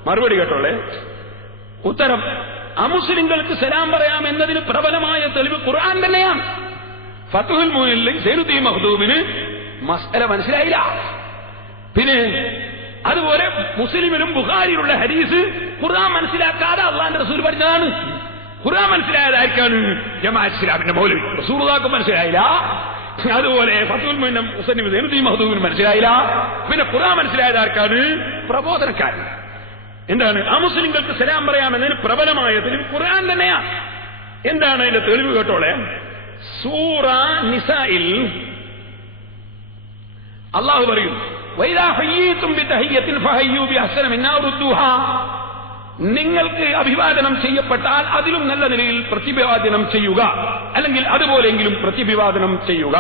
മറുപടി കേട്ടോളെ. ഉത്തരം, അമുസ്ലിങ്ങൾക്ക് സലാം പറയാം എന്നതിന് പ്രബലമായ തെളിവ് ഖുർആൻ തന്നെയാണ്. ഫത്ഹുൽ മുഈനിൽ സൈനുദ്ദീൻ മഖ്ദൂമിന് മസ്അല മനസ്സിലായില്ല. പിന്നെ അതുപോലെ മുസ്ലിമിലും ബുഖാരിയിലുള്ള ഹദീസ് ഖുർആൻ മനസ്സിലാക്കാതെ അള്ളാന്റെ റസൂൽ പറഞ്ഞതാണ്. ഖുർആൻ മനസ്സിലായതായിരിക്കാണ് ജമാഅത്ത് ഇസ്ലാമിന്റെ മൗലവി, റസൂലുള്ളാഹിക്ക് മനസ്സിലായില്ല. അതുപോലെ ഫത്ഹുൽ മുഈൻ മുസ്ലിം സൈനുദ്ദീൻ മഖ്ദൂമിന് മനസ്സിലായില്ല. പിന്നെ ഖുർആൻ മനസ്സിലായതാർക്കാണ്? പ്രബോധനക്കാരൻ. എന്താണ്? അമുസ്ലിങ്ങൾക്ക് സലാം പറയാമെന്നതിന് പ്രബലമായ തെളിവ് ഖുർആൻ തന്നെയാണ്. എന്താണ് അതിന്റെ തെളിവ് കേട്ടോളെ. സൂറ നിസായിൽ അല്ലാഹു പറയും, വൈദാ ഹയ്യീതും ബിതഹിയ്യത്തിൻ ഫഹയ്യൂ ബിഅഹ്സന മിന്നാ റുദ്ദൂഹാ, നിങ്ങൾക്ക് അഭിവാദനം ചെയ്യപ്പെട്ടാൽ അതിലും നല്ല നിലയിൽ പ്രത്യഭിവാദനം ചെയ്യുക, അല്ലെങ്കിൽ അതുപോലെയെങ്കിലും പ്രത്യഭിവാദനം ചെയ്യുക.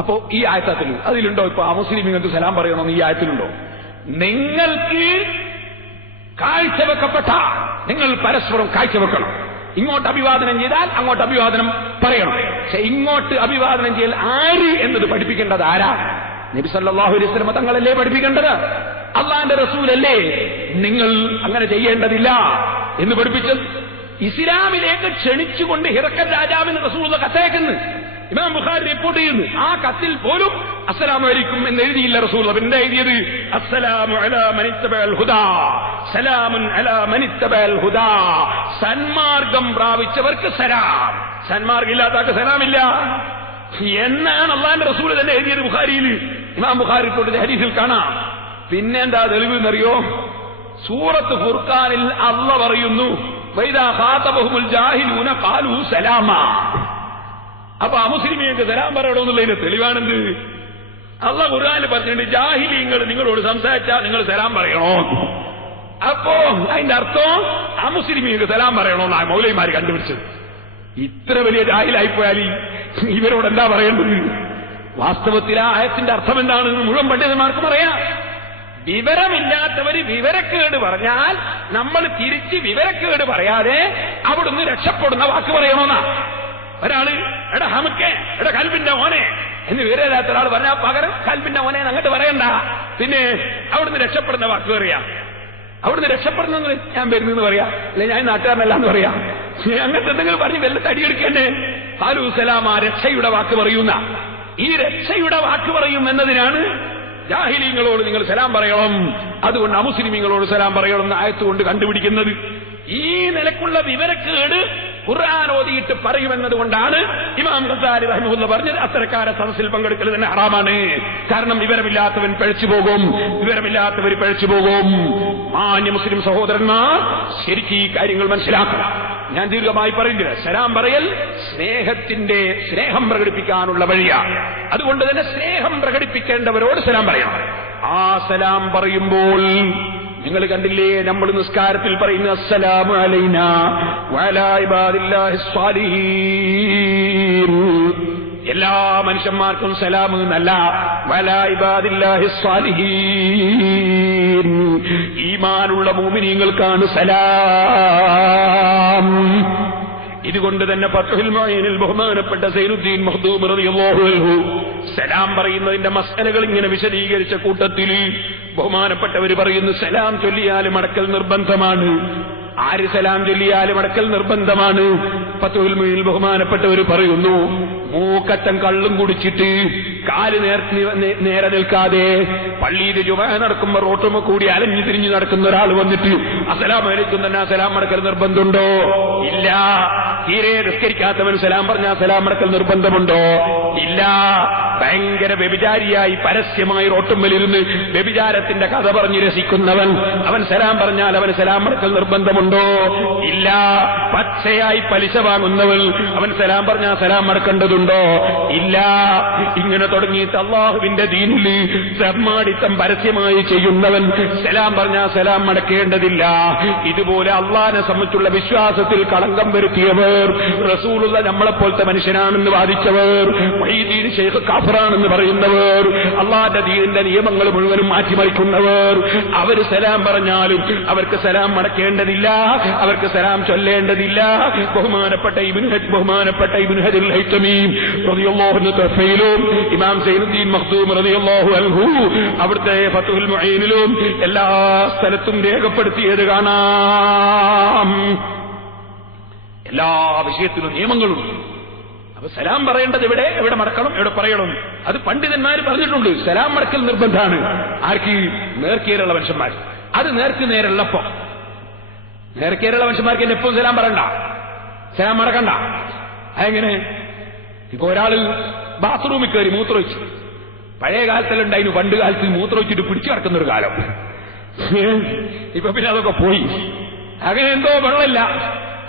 അപ്പോ ഈ ആയത്തിൽ അതിലുണ്ടോ? ഇപ്പൊ അമുസ്ലിങ്ങൾക്ക് സലാം പറയണമെന്ന് ഈ ആയത്തിലുണ്ടോ? നിങ്ങൾക്ക് കാഴ്ചവെക്കപ്പെട്ട, നിങ്ങൾ പരസ്പരം കാഴ്ചവെക്കണം. ഇങ്ങോട്ട് അഭിവാദനം ചെയ്താൽ അങ്ങോട്ട് അഭിവാദനം പറയണം. പക്ഷെ ഇങ്ങോട്ട് അഭിവാദനം ചെയ്യൽ ആര് എന്നത് പഠിപ്പിക്കേണ്ടത് ആരാ? നബി സല്ലല്ലാഹു അലൈഹി വസല്ലം തങ്ങളല്ലേ പഠിപ്പിക്കേണ്ടത്? അള്ളാന്റെ റസൂലല്ലേ നിങ്ങൾ അങ്ങനെ ചെയ്യേണ്ടതില്ല എന്ന് പഠിപ്പിച്ചത്? ഇസ്ലാമിലേക്ക് ക്ഷണിച്ചുകൊണ്ട് ഹിറക്കൽ രാജാവിന് റസൂൽ കത്തയക്കുന്നു. ഇമാം ബുഖാരി റിപ്പോർട്ട് ചെയ്യുന്നു. ആ കത്തിൽ പോലും അസ്സലാമു അലൈക്കും എന്ന് എഴുതിയില്ല റസൂൽ. പിന്നെ എഴുതിയത് അസ്സലാമു അലാ മനിത്തബഅൽ ഹുദാ, സലാമുൻ അലാ മനിത്തബഅൽ ഹുദാ, സന്മാർഗം പ്രാപിച്ചവർക്ക് സലാം, സന്മാർഗമില്ലാത്തവർക്ക് സലാമില്ല എന്നാണ് അള്ളാന്റെ റസൂൽ തന്നെ എഴുതിയത് ബുഖാരിയിൽ. ഇമാം ബുഖാരി റിപ്പോർട്ട് ചെയ്ത ഹദീസിൽ കാണാം. പിന്നെന്താ തെളിവ് എന്നറിയോ? സൂറത്ത് ഫുർഖാനിൽ അല്ലാഹ് പറയുന്നു, വൈദാ ഖാതബഹുൽ ജാഹിലൂന ഖാലൂ സലാമാ. അപ്പൊ അമുസ്ലിമിയങ്ങൾക്ക് സലാം പറയണമെന്നുള്ളതിന്റെ തെളിവാണെന്ത്? അല്ലാഹ് ഖുർആനിൽ പറഞ്ഞിട്ടുണ്ട്, ജാഹിലീങ്ങൾ നിങ്ങളോട് സംസാരിച്ചാൽ നിങ്ങൾ സലാം പറയണോ. അപ്പോ അതിന്റെ അർത്ഥം അമുസ്ലിമിയങ്ങൾക്ക് സലാം പറയണമെന്നാണ് മൗലവിമാര് കണ്ടുപിടിച്ചത്. ഇത്ര വലിയ ജാഹിലായിപ്പോയാൽ ഇവരോട് എന്താ പറയേണ്ടത്? വാസ്തവത്തിൽ ആ ആയത്തിന്റെ അർത്ഥം എന്താണെന്ന് മുഴുവൻ പണ്ഡിതന്മാർക്കും അറിയാം. വിവരമില്ലാത്തവര് വിവരക്കേട് പറഞ്ഞാൽ നമ്മൾ തിരിച്ച് വിവരക്കേട് പറയാതെ അവിടുന്ന് രക്ഷപ്പെടുന്ന വാക്ക് പറയണമെന്നാ. ഒരാള് എടാ ഹമുക്കെ, എടാ കൽബിന്റെ മോനെ എന്ന് വിവരമില്ലാത്ത ഒരാൾ പറഞ്ഞാൽ പകരം കൽബിന്റെ മോനെ അങ്ങോട്ട് പറയണ്ട. പിന്നെ അവിടുന്ന് രക്ഷപ്പെടുന്ന വാക്ക് പറയാം. അവിടുന്ന് രക്ഷപ്പെടുന്ന ഞാൻ വരുന്നെന്ന് പറയാ, അല്ലെ ഞാൻ നാട്ടുകാരനല്ല എന്ന് പറയാം. അങ്ങനത്തെ എന്തെങ്കിലും പറഞ്ഞ് വെല്ല തടിയെടുക്കന്നെ. ഖാലൂ സലാമാ, രക്ഷയുടെ വാക്ക് പറയുന്ന. ഈ രക്ഷയുടെ വാക്ക് പറയും എന്നതിനാണ് ജാഹിലീങ്ങളോട് നിങ്ങൾ സലാം പറയണം, അതുകൊണ്ട് അമുസ്ലിമീങ്ങളോട് സലാം പറയണം എന്ന് ആയത്തുകൊണ്ട് കണ്ടുപിടിക്കുന്നത്. ഈ നിലക്കുള്ള വിവരക്കേട് ഖുർആൻ ഓതിയിട്ട് പറയുമെന്നത് കൊണ്ടാണ് ഇമാം ഗസാലി റഹിമഹുല്ലാഹ് പറഞ്ഞത് അത്തരക്കാരെ സദസ്സിൽ പങ്കെടുക്കൽ തന്നെ ഹറാമാണ്. കാരണം വിവരമില്ലാത്തവൻ പഴിച്ചു പോകും, വിവരമില്ലാത്തവർ പഴിച്ചു പോകും. മാന്യ മുസ്ലിം സഹോദരന്മാർ ശരിക്കും ഈ കാര്യങ്ങൾ മനസ്സിലാക്കണം. ഞാൻ ദീർഘമായി പറയുന്നില്ല. സലാം പറയൽ സ്നേഹം പ്രകടിപ്പിക്കാനുള്ള വഴിയാണ്. അതുകൊണ്ട് തന്നെ സ്നേഹം പ്രകടിപ്പിക്കേണ്ടവരോട് സലാം പറയണം. ആ സലാം പറയുമ്പോൾ നിങ്ങൾ കണ്ടില്ലേ, നമ്മൾ നിസ്കാരത്തിൽ പറയുന്ന അസ്സലാമു അലൈനാ വഅലാ ഇബാദില്ലാഹിസ് സ്വാലിഹീൻ, എല്ലാ മനുഷ്യന്മാർക്കും സലാം എന്നല്ല, വഅലാ ഇബാദില്ലാഹിസ് സ്വാലിഹീൻ, ഈമാനുള്ള മുഅ്മിനീങ്ങൾക്കാണ് സലാം. ഇതുകൊണ്ട് തന്നെ ഫത്ഹുൽ മുഈനിൽ ബഹുമാനപ്പെട്ട സൈനുദ്ദീൻ മഖ്ദൂം റളിയല്ലാഹു അൻഹു സലാം പറയുന്നതിന്റെ മസ്അലകൾ ഇങ്ങനെ വിശദീകരിച്ച കൂട്ടത്തിൽ ബഹുമാനപ്പെട്ടവർ പറയുന്നു സലാം ചൊല്ലിയാലും അടക്കൽ നിർബന്ധമാണ്. ആര് സലാം ചൊല്ലിയാലും അടക്കൽ നിർബന്ധമാണ്. ഫത്ഹുൽ മുഈനിൽ ബഹുമാനപ്പെട്ടവർ പറയുന്നു, മൂക്കറ്റം കള്ളും കുടിച്ചിട്ട് കാല് നേരെ നിൽക്കാതെ പള്ളിയിൽ ജുമുഅ നടക്കുമ്പോൾ റോട്ടുമ്മ കൂടി അലഞ്ഞു തിരിഞ്ഞു നടക്കുന്ന ഒരാൾ വന്നിട്ട് അസ്സലാമു അലൈക്കും തന്നെ സലാം അടക്കൽ നിർബന്ധമുണ്ടോ? ഇല്ല. തീരെ നിസ്കരിക്കാത്തവൻ സലാം പറഞ്ഞാൽ സലാം അടക്കൽ നിർബന്ധമുണ്ടോ? ഇല്ല. ഭയങ്കര വ്യഭിചാരിയായി പരസ്യമായി റോട്ടുമ്മലിരുന്ന് വ്യഭിചാരത്തിന്റെ കഥ പറഞ്ഞ് രസിക്കുന്നവൻ അവൻ സലാം പറഞ്ഞാൽ അവൻ സലാം അടക്കൽ നിർബന്ധമുണ്ടോ? ഇല്ല. പച്ചയായി പലിശ വാങ്ങുന്നവൻ അവൻ സലാം പറഞ്ഞാൽ സലാം അടക്കേണ്ടതുണ്ടോ? ഇല്ല. ഇങ്ങനെ തുടങ്ങിയിട്ട് അള്ളാഹുവിന്റെ ദീനിൽ സമ്മാടിത്തം പരസ്യമായി ചെയ്യുന്നവൻ സലാം പറഞ്ഞാൽ സലാം അടക്കേണ്ടതില്ല. ഇതുപോലെ അള്ളാഹിനെ സംബന്ധിച്ചുള്ള വിശ്വാസത്തിൽ കളങ്കം വരുത്തിയവർ, റസൂലുള്ള നമ്മളെപ്പോലത്തെ മനുഷ്യനാണെന്ന് വാദിച്ചവർ, വഹീദീൻ ശൈഖ് കാഫിറാണെന്ന് പറയുന്നവർ, അള്ളാഹിന്റെ ദീനിന്റെ നിയമങ്ങൾ മുഴുവനും മാറ്റിമറിക്കുന്നവർ, അവര് സലാം പറഞ്ഞാലും അവർക്ക് സലാം അടക്കേണ്ടതില്ല, അവർക്ക് സലാം ചൊല്ലേണ്ടതില്ല. ബഹുമാനപ്പെട്ട ഇബ്നു ഹജർ അൽ ഹൈതമി റളിയല്ലാഹു അൻഹു തഫ്സീലും ഇമാം സൈനുദ്ദീൻ മഖ്ദൂം റളിയല്ലാഹു അൻഹു അവിടുത്തെ ഫത്ഹുൽ മുഈനിലും എല്ലാ സ്ഥലത്തും രേഖപ്പെടുത്തിയത് കാണാം. എല്ലാ വിഷയത്തിലും നിയമങ്ങളുണ്ട്. അപ്പൊ സലാം പറയേണ്ടത് എവിടെ മടക്കണം, എവിടെ പറയണം, അത് പണ്ഡിതന്മാർ പറഞ്ഞിട്ടുണ്ട്. സലാം മടക്കൽ നിർബന്ധമാണ്. ആർക്ക്? നേർക്കേറുള്ള മനുഷ്യന്മാർ. അത് നേർക്ക് നേരുള്ളപ്പോ നേർക്കേറുള്ള മനുഷ്യന്മാർക്ക് എന്നെ എപ്പോഴും സലാം പറയണ്ട, സലാം മടക്കണ്ട. അതെങ്ങനെ? ഇപ്പൊ ഒരാള് ബാത്റൂമിൽ കയറി മൂത്രമൊഴിച്ചു. പഴയ കാലത്തിലുണ്ടായിരുന്നു, പണ്ട് കാലത്ത് മൂത്രമൊഴിച്ചിട്ട് പിടിച്ചു കിടക്കുന്നൊരു കാലം. ഇപ്പൊ പിന്നെ അതൊക്കെ പോയി. അങ്ങനെ എന്തോ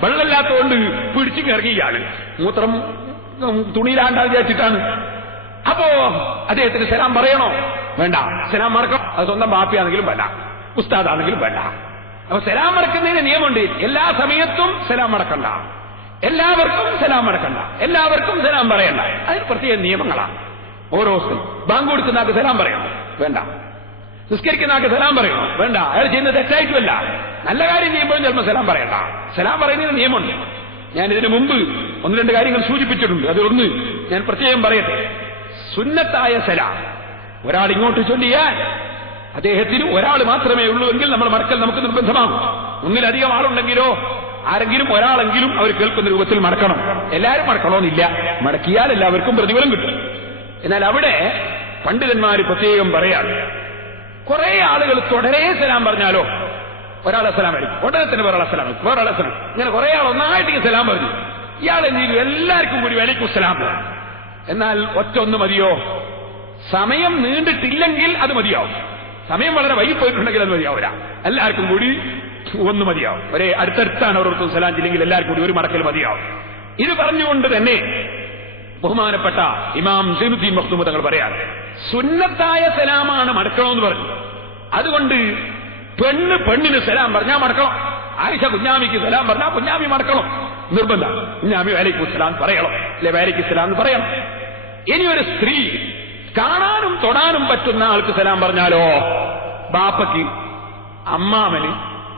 വെള്ളമില്ലാത്തതുകൊണ്ട് പിടിച്ചു കിറങ്ങിയാണ്. മൂത്രം തുണിയിലാണ്ടാ വിചാരിച്ചിട്ടാണ്. അപ്പോ അദ്ദേഹത്തിന് സലാം പറയണോ? വേണ്ട. സലാം മറക്കണം. അത് സ്വന്തം ബാപ്പിയാണെങ്കിലും വേണ്ട, ഉസ്താദാണെങ്കിലും വേണ്ട. അപ്പൊ സലാം മറക്കുന്നതിന് നിയമമുണ്ട്. എല്ലാ സമയത്തും സലാം മടക്കണ്ട, എല്ലാവർക്കും സലാം മടക്കണ്ട, എല്ലാവർക്കും സലാം പറയണ്ട. അതിന് പ്രത്യേക നിയമങ്ങളാണ്. ഓരോ ബാങ്ക് കൊടുക്കുന്ന ആൾക്ക് സലാം പറയണം, വേണ്ട. നിസ്കരിക്കുന്ന ആൾക്ക് സലാം പറയണം, വേണ്ട. അയാൾ ചെയ്യുന്നത് തെറ്റായിട്ടുമല്ല, നല്ല കാര്യം ചെയ്യുമ്പോഴും ചിലപ്പോൾ സലാം പറയണ്ട. സലാം പറയുന്നതിന് നിയമമുണ്ട്. ഞാൻ ഇതിനു മുമ്പ് ഒന്ന് രണ്ട് കാര്യങ്ങൾ സൂചിപ്പിച്ചിട്ടുണ്ട്. അതൊന്ന് ഞാൻ പ്രത്യേകം പറയട്ടെ. സുന്നത്തായ സലാം ഒരാൾ ഇങ്ങോട്ട് ചൊല്ലിയാൽ അദ്ദേഹത്തിന് ഒരാൾ മാത്രമേ ഉള്ളൂവെങ്കിൽ നമ്മൾ മടക്കൽ നമുക്ക് നിർബന്ധമാകും. ഒന്നിലധികം ആളുണ്ടെങ്കിലോ ആരെങ്കിലും ഒരാളെങ്കിലും അവർ കേൾക്കുന്ന രൂപത്തിൽ മടക്കണം. എല്ലാവരും മടക്കണമെന്നില്ല. മടക്കിയാൽ എല്ലാവർക്കും പ്രതിഫലം കിട്ടും. എന്നാൽ അവിടെ പണ്ഡിതന്മാര് പ്രത്യേകം പറയാൻ, കുറെ ആളുകൾ തുടരെ സലാം പറഞ്ഞാലോ ഒരാളെ സലാം വരും, ഉടനെ തന്നെ വേറെ സലാം വരും, വേറെ സലാം, ഇങ്ങനെ കുറെ ആൾ ഒന്നായിട്ട് സലാം പറഞ്ഞു. ഇയാൾ എന്ത് ചെയ്തു? എല്ലാവർക്കും കൂടി വലൈക്കും സലാം പറഞ്ഞു. എന്നാൽ ഒറ്റ ഒന്ന് മതിയോ? സമയം നീണ്ടിട്ടില്ലെങ്കിൽ അത് മതിയാവും. സമയം വളരെ വൈകിപ്പോയിട്ടുണ്ടെങ്കിൽ അത് മതിയാവില്ല. എല്ലാവർക്കും കൂടി ഒന്ന് മതിയാവും. ഒരേ അടുത്തടുത്താണ് ഓരോരുത്തർ സലാം ചെയ്യില്ലെങ്കിൽ എല്ലാവർക്കും കൂടി ഒരു മടക്കൽ മതിയാവും. ഇത് പറഞ്ഞുകൊണ്ട് തന്നെ ബഹുമാനപ്പെട്ട ഇമാം സൈനുദ്ദീൻ മഖ്ദൂം തങ്ങൾ പറയാൻ, സുന്നത്തായ സലാമാണ് മടക്കണമെന്ന് പറഞ്ഞു. അതുകൊണ്ട് പെണ്ണിന് സലാം പറഞ്ഞാൽ മടക്കണം. ആയിഷ കുഞ്ഞാമിക്ക് സലാം പറഞ്ഞാൽ കുഞ്ഞാമി മടക്കണം, നിർബന്ധം. കുഞ്ഞാമി വലൈക്കും സലാം പറയണം, അല്ലെ വലൈക്കും സലാം എന്ന് പറയണം. ഇനി ഒരു സ്ത്രീ കാണാനും തൊടാനും പറ്റുന്ന ആൾക്ക് സലാം പറഞ്ഞാലോ, ബാപ്പയ്ക്ക്, അമ്മാമന്,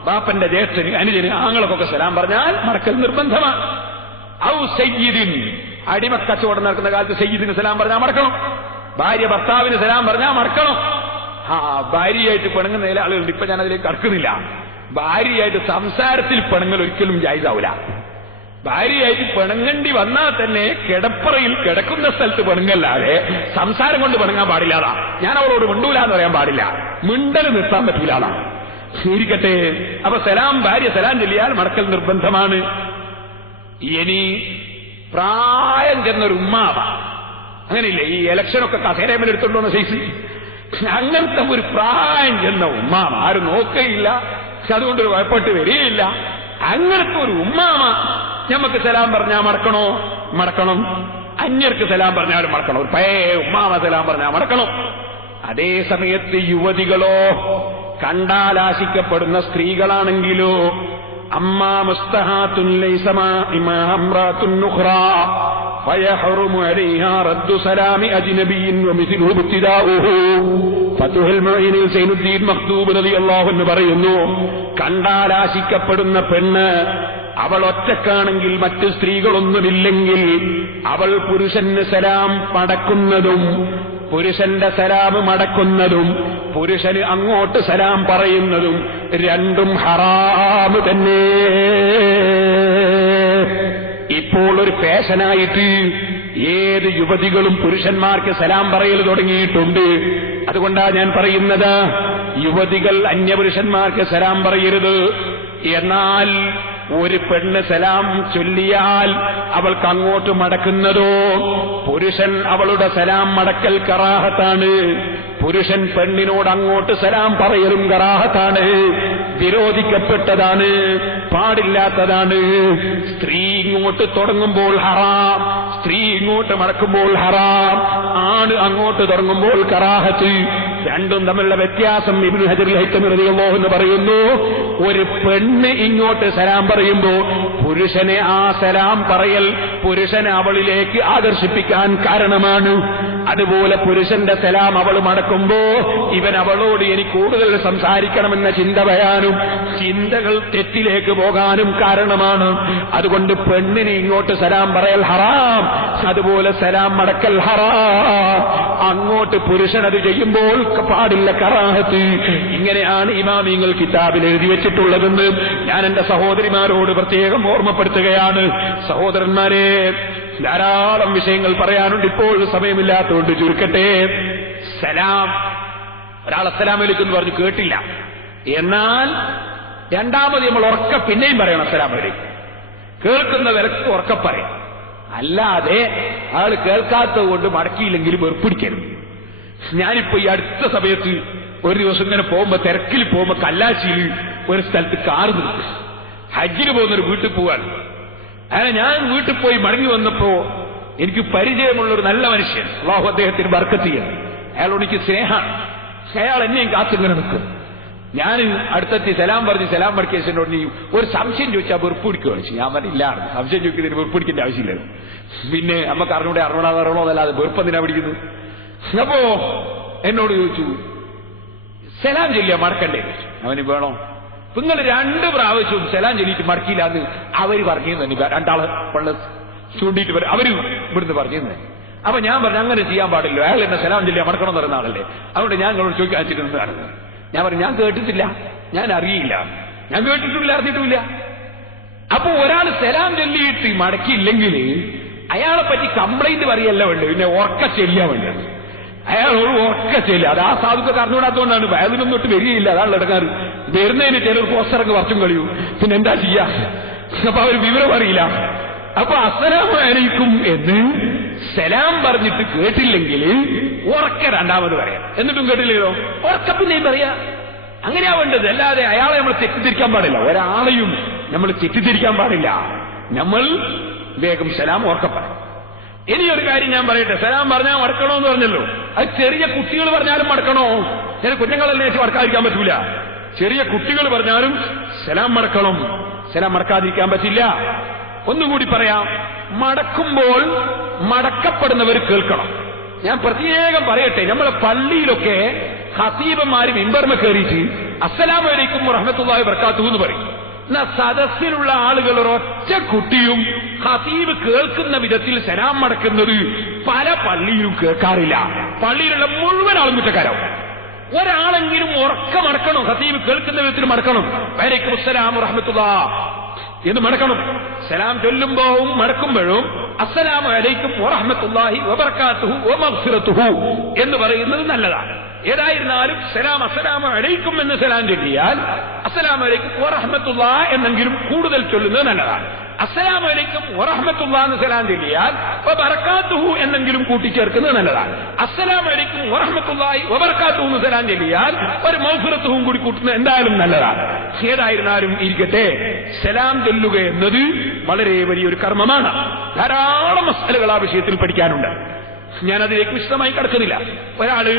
ബാപ്പന്റെ ജ്യേഷ്ഠന്, അനുജന്, ആങ്ങളൊക്കെ സലാം പറഞ്ഞാൽ മടക്കൽ നിർബന്ധമാണ്. ഔ സയ്യിദിൻ, അടിമക്കച്ചവടം നടക്കുന്ന കാലത്ത് സയ്യിദിന് സലാം പറഞ്ഞാൽ മടക്കണം. ഭാര്യ ഭർത്താവിന് സലാം പറഞ്ഞാൽ മടക്കണം. ഭാര്യയായിട്ട് പിണങ്ങുന്ന ചില ആളുകളുണ്ട്. ഇപ്പൊ ഞാനതിലേക്ക് കടക്കുന്നില്ല. ഭാര്യയായിട്ട് സംസാരത്തിൽ പിണങ്ങൽ ഒരിക്കലും ജായിസാവൂല. ഭാര്യയായിട്ട് പിണങ്ങേണ്ടി വന്നാൽ തന്നെ കിടപ്പറയിൽ കിടക്കുന്ന സ്ഥലത്ത് പിണങ്ങല്ലാതെ സംസാരം കൊണ്ട് പിണങ്ങാൻ പാടില്ലാതാ. ഞാൻ അവളോട് മിണ്ടൂല എന്ന് പറയാൻ പാടില്ല. മിണ്ടൽ നിർത്താൻ പറ്റൂലാതാ. ഇരിക്കട്ടെ. അപ്പൊ സലാം, ഭാര്യ സലാം ചൊല്ലിയാൽ മടക്കൽ നിർബന്ധമാണ്. ഇനി പ്രായം ചെന്നൊരു ഉമ്മാവ, അങ്ങനെയില്ലേ ഈ ഇലക്ഷനൊക്കെ കസേരമേൽ എടുത്തോണ്ടോന്ന് സൈസ്, അങ്ങനത്തെ ഒരു പ്രായം ചെന്ന ഉമ്മാമ, ആരും നോക്കയില്ല, പക്ഷെ അതുകൊണ്ടൊരു കുഴപ്പമിട്ട് വരികയില്ല. അങ്ങനത്തെ ഒരു ഉമ്മാമ ഞമ്മക്ക് സലാം പറഞ്ഞാൽ മടക്കണോ? മടക്കണം. അന്യർക്ക് സലാം പറഞ്ഞാലും മടക്കണം. ഒരു പഴയ ഉമ്മാമ സലാം പറഞ്ഞാൽ മടക്കണം. അതേ സമയത്ത് യുവതികളോ, കണ്ടാലാശിക്കപ്പെടുന്ന സ്ത്രീകളാണെങ്കിലോ, അമ്മാ മുസ്തഹാത്തുൻ ലൈസ ഇമാംറാത്തുൻ ഉഖ്റാ ഫയഹറുമു അലൈഹാ റദ്ദു സലാമി അജ്നബിയ്യിൻ വമിസ്ലുഹു ഇബ്തിദാഉഹു. ഫത്ഹുൽ മുഈനിൽ സൈനുദ്ദീൻ മഖ്ദൂം റളിയല്ലാഹു അൻഹു പറയുന്നു, കണ്ടാലാശിക്കപ്പെടുന്ന പെണ്ണ് അവൾ ഒറ്റക്കാണെങ്കിൽ, മറ്റു സ്ത്രീകളൊന്നുമില്ലെങ്കിൽ, അവൾ പുരുഷന് സലാം മടക്കുന്നതും പുരുഷന്റെ സലാം മടക്കുന്നതും പുരുഷന് അങ്ങോട്ട് സലാം പറയുന്നതും രണ്ടും ഹറാമ് തന്നെ. ഇപ്പോൾ ഒരു ഫാഷനായിട്ട് ഏത് യുവതികളും പുരുഷന്മാർക്ക് സലാം പറയൽ തുടങ്ങിയിട്ടുണ്ട്. അതുകൊണ്ടാണ് ഞാൻ പറയുന്നത്, യുവതികൾ അന്യപുരുഷന്മാർക്ക് സലാം പറയരുത്. എന്നാൽ ഒരു പെണ്ണ് സലാം ചൊല്ലിയാൽ അവൾക്ക് അങ്ങോട്ട് മടക്കുന്നതോ, പുരുഷൻ അവളുടെ സലാം മടക്കൽ കറാഹത്താണ്. പുരുഷൻ പെണ്ണിനോട് അങ്ങോട്ട് സലാം പറയലും കറാഹത്താണ്, വിരോധിക്കപ്പെട്ടതാണ്, പാടില്ലാത്തതാണ്. സ്ത്രീ ഇങ്ങോട്ട് തുടങ്ങുമ്പോൾ ഹറാം, സ്ത്രീ ഇങ്ങോട്ട് മടക്കുമ്പോൾ ഹറാം, ആണ് അങ്ങോട്ട് തുടങ്ങുമ്പോൾ കറാഹത്ത്. രണ്ടും തമ്മിലുള്ള വ്യത്യാസം ഇബ്നു ഹജർ അൽ-ഹൈതമി റളിയല്ലാഹു അൻഹു പറയുന്നു, ഒരു പെണ്ണ് ഇങ്ങോട്ട് സലാം പറയുമ്പോ പുരുഷനെ ആ സലാം പറയൽ പുരുഷനെ അവളിലേക്ക് ആകർഷിപ്പിക്കാൻ കാരണമാണ്. അതുപോലെ പുരുഷന്റെ സലാം അവൾ മടക്കുമ്പോ ഇവൻ അവളോട് എനിക്ക് കൂടുതൽ സംസാരിക്കണമെന്ന ചിന്ത വരാനും ചിന്തകൾ തെറ്റിലേക്ക് പോകാനും കാരണമാണ്. അതുകൊണ്ട് പെണ്ണിന് ഇങ്ങോട്ട് സലാം പറയൽ ഹറാം, അതുപോലെ സലാം മടക്കൽ ഹറാം. അങ്ങോട്ട് പുരുഷൻ അത് ചെയ്യുമ്പോൾ പാടില്ല, കറാഹത്ത്. ഇങ്ങനെയാണ് ഇമാമിങ്ങൾ കിതാബിൽ എഴുതി വെച്ചിട്ടുള്ളതെന്ന് ഞാൻ എന്റെ സഹോദരിമാരോട് പ്രത്യേകം ഓർമ്മപ്പെടുത്തുകയാണ്. സഹോദരന്മാരെ, ധാരാളം വിഷയങ്ങൾ പറയാനുണ്ട്, ഇപ്പോൾ സമയമില്ലാത്തതുകൊണ്ട് ചുരുക്കട്ടെ. സലാം, ഒരാൾ അസ്സലാമു അലൈക്കും എന്ന് പറഞ്ഞു കേട്ടില്ല, എന്നാൽ രണ്ടാമത് നമ്മൾ ഉറക്ക പിന്നെയും പറയണം അസ്സലാമു അലൈക്കും. കേൾക്കുന്ന വിലക്ക് ഉറക്ക പറയാം, അല്ലാതെ ആൾ കേൾക്കാത്തത് കൊണ്ട് മടക്കിയില്ലെങ്കിലും വെറുപ്പിടിക്കരുത്. ഞാനിപ്പോ ഈ അടുത്ത സമയത്ത് ഒരു ദിവസം ഇങ്ങനെ പോകുമ്പോ, തിരക്കിൽ പോകുമ്പോ കല്ലാച്ചിയിൽ ഒരു സ്ഥലത്ത് കാറ് നിർത്തി, ഹജ്ജിന് പോകുന്നൊരു വീട്ടിൽ പോവാൻ. അങ്ങനെ ഞാൻ വീട്ടിൽ പോയി മടങ്ങി വന്നപ്പോ എനിക്ക് പരിചയമുള്ളൊരു നല്ല മനുഷ്യൻ, അല്ലാഹു അദ്ദേഹത്തിന് ബർക്കത്ത് ചെയ്യണം, അയാളോട് എനിക്ക് സ്നേഹമാണ്. അയാൾ എന്നെയും കാത്തിങ്ങനെ നിൽക്കും. ഞാൻ അടുത്തെത്തി സലാം പറഞ്ഞ് സലാം മടക്കിയതിനോട് നീ ഒരു സംശയം ചോദിച്ചാൽ വെറുപ്പിടിക്കുകയാണ്. ഞാൻ പറഞ്ഞില്ല, സംശയം ചോദിക്കുന്നതിന് വെറുപ്പിടിക്കേണ്ട ആവശ്യമില്ലല്ലോ. പിന്നെ നമുക്ക് അറിയണോന്നല്ലാതെ വെറുപ്പെന്തിനാ പിടിക്കുന്നത്? അപ്പോ എന്നോട് ചോദിച്ചു, സലാം ചൊല്ലിയാ മടക്കണ്ടേ? അവന് വേണോ? നിങ്ങൾ 2 പ്രാവശ്യവും സലാം ചൊല്ലിയിട്ട് മടക്കിയില്ലാന്ന് അവര് പറഞ്ഞു തന്നെ. രണ്ടാള് പള്ള ചൂണ്ടിയിട്ട് വരും, അവര് ഇവിടുന്ന് പറഞ്ഞു തന്നെ. അപ്പൊ ഞാൻ പറഞ്ഞു, അങ്ങനെ ചെയ്യാൻ പാടില്ല, അയാൾ എന്നെ സലാം ചൊല്ലിയാ മടക്കണം എന്ന് പറയുന്ന ആളല്ലേ. അതുകൊണ്ട് ഞാൻ നിങ്ങളോട് ചോദിക്കാൻ വെച്ചിരുന്നതാണ്. ഞാൻ പറഞ്ഞു, ഞാൻ കേട്ടിട്ടില്ല, ഞാൻ അറിയില്ല, ഞാൻ കേട്ടിട്ടില്ല, അറിഞ്ഞിട്ടുമില്ല. അപ്പൊ ഒരാൾ സലാം ചൊല്ലിയിട്ട് മടക്കിയില്ലെങ്കിൽ അയാളെ പറ്റി കംപ്ലൈന്റ് പറയല്ല വേണ്ടത്, പിന്നെ ഉറക്ക ചെല്ലിയാ വേണ്ടത്. അയാളോട് ഉറക്ക ചെല്ലുക. അത് ആ സാധുക്ക അറിഞ്ഞുകൂടാത്തതുകൊണ്ടാണ്, വയലിനും തൊട്ട് വരികയില്ല, അതാണ് ഇടക്കാറ്. വരുന്നതിന് ചിലർ പോസ്റ്ററൊക്കെ വർഷം കഴിയൂ, പിന്നെ എന്താ ചെയ്യാ? അപ്പൊ അവർ വിവരം അറിയില്ല. അപ്പൊ അസ്സലാമു അലൈക്കും എന്ന് സലാം പറഞ്ഞിട്ട് കേട്ടില്ലെങ്കിൽ ഉറക്ക രണ്ടാമത് പറയാം. എന്നിട്ടും കേട്ടില്ലല്ലോ, ഉറക്ക പിന്നെയും പറയാ. അങ്ങനെയാ വേണ്ടത്. അല്ലാതെ അയാളെ നമ്മൾ തെറ്റിദ്ധരിക്കാൻ പാടില്ല, ഒരാളെയും നമ്മൾ തെറ്റിദ്ധരിക്കാൻ പാടില്ല. നമ്മൾ വേഗം സലാം ഉറക്ക പറയാം. ഇനിയൊരു കാര്യം ഞാൻ പറയട്ടെ, സലാം പറഞ്ഞാൽ മടക്കണോന്ന് പറഞ്ഞല്ലോ, അത് ചെറിയ കുട്ടികൾ പറഞ്ഞാലും മടക്കണോ? ചില കുഞ്ഞുങ്ങളല്ലേ മടക്കാതിരിക്കാൻ പറ്റൂല. ചെറിയ കുട്ടികൾ പറഞ്ഞാലും സലാം മടക്കണം, സലാം മടക്കാതിരിക്കാൻ പറ്റില്ല. ഒന്നുകൂടി പറയാം, മടക്കുമ്പോൾ മടക്കപ്പെടുന്നവർ കേൾക്കണം. ഞാൻ പ്രത്യേകം പറയട്ടെ, നമ്മളെ പള്ളിയിലൊക്കെ ഖതീബന്മാര് മിമ്പർമ കയറിയിട്ട് അസ്സലാമു അലൈക്കും വറഹ്മത്തുള്ളാഹി വബറകാതുഹു എന്ന് പറയും. എന്നാ സദസ്സിലുള്ള ആളുകൾ ഒരൊറ്റ കുട്ടിയും ഖതീബ് കേൾക്കുന്ന വിധത്തിൽ സലാം മടക്കുന്നത് പല പള്ളിയിലും കേൾക്കാറില്ല. പള്ളിയിലുള്ള മുഴുവൻ ആളും കുറ്റക്കാരാവും. ഒരാളെങ്കിലും ഉറക്കം മടക്കണം, ഖതീബ് കേൾക്കുന്ന വിധത്തിൽ മടക്കണം. വഅലൈക്കും അസ്സലാം വറഹ്മത്തുള്ളാഹി എന്ന് മടക്കണം. സലാം ചൊല്ലുമ്പോഴും മടക്കുമ്പോഴും അസ്സലാമു അലൈക്കും വറഹ്മത്തുള്ളാഹി വബറകാതുഹു വമഗ്ഫിറതുഹു എന്ന് പറയുന്നത് നല്ലതാണ്. ഏതായിരുന്നാലും സലാം അസ്സലാമു അലൈക്കും എന്ന് സലാം ചൊല്ലിയാൽ അസ്സലാമു അലൈക്കും വറഹ്മത്തുള്ളാഹി എന്നെങ്കിലും കൂടുതൽ ചൊല്ലുന്നത് നല്ലതാണ്. അസ്സലാമു അലൈക്കും വറഹ്മത്തുള്ളാഹി എന്ന് സലാം ചൊല്ലിയാൽ വബറകാതുഹു എന്നെങ്കിലും കൂട്ടിച്ചേർക്കുന്നത് നല്ലതാണ്. അസ്സലാമു അലൈക്കും വറഹ്മത്തുള്ളാഹി വബറകാതുഹു എന്ന് സലാം ചൊല്ലിയാൽ ഒരു മഗ്ഫിറത്തുഹും കൂടി കൂട്ടുന്നത് എന്തായാലും നല്ലതാണ്. ഏതായിരുന്നാലും ഇരിക്കട്ടെ, സലാം ചൊല്ലുക എന്നത് വളരെ വലിയൊരു കർമ്മമാണ്. ധാരാളം മസ്അലകൾ ആ വിഷയത്തിൽ പഠിക്കാനുണ്ട്. ഞാനതിലേക്ക് വിശദമായി കടക്കുന്നില്ല. ഒരാള്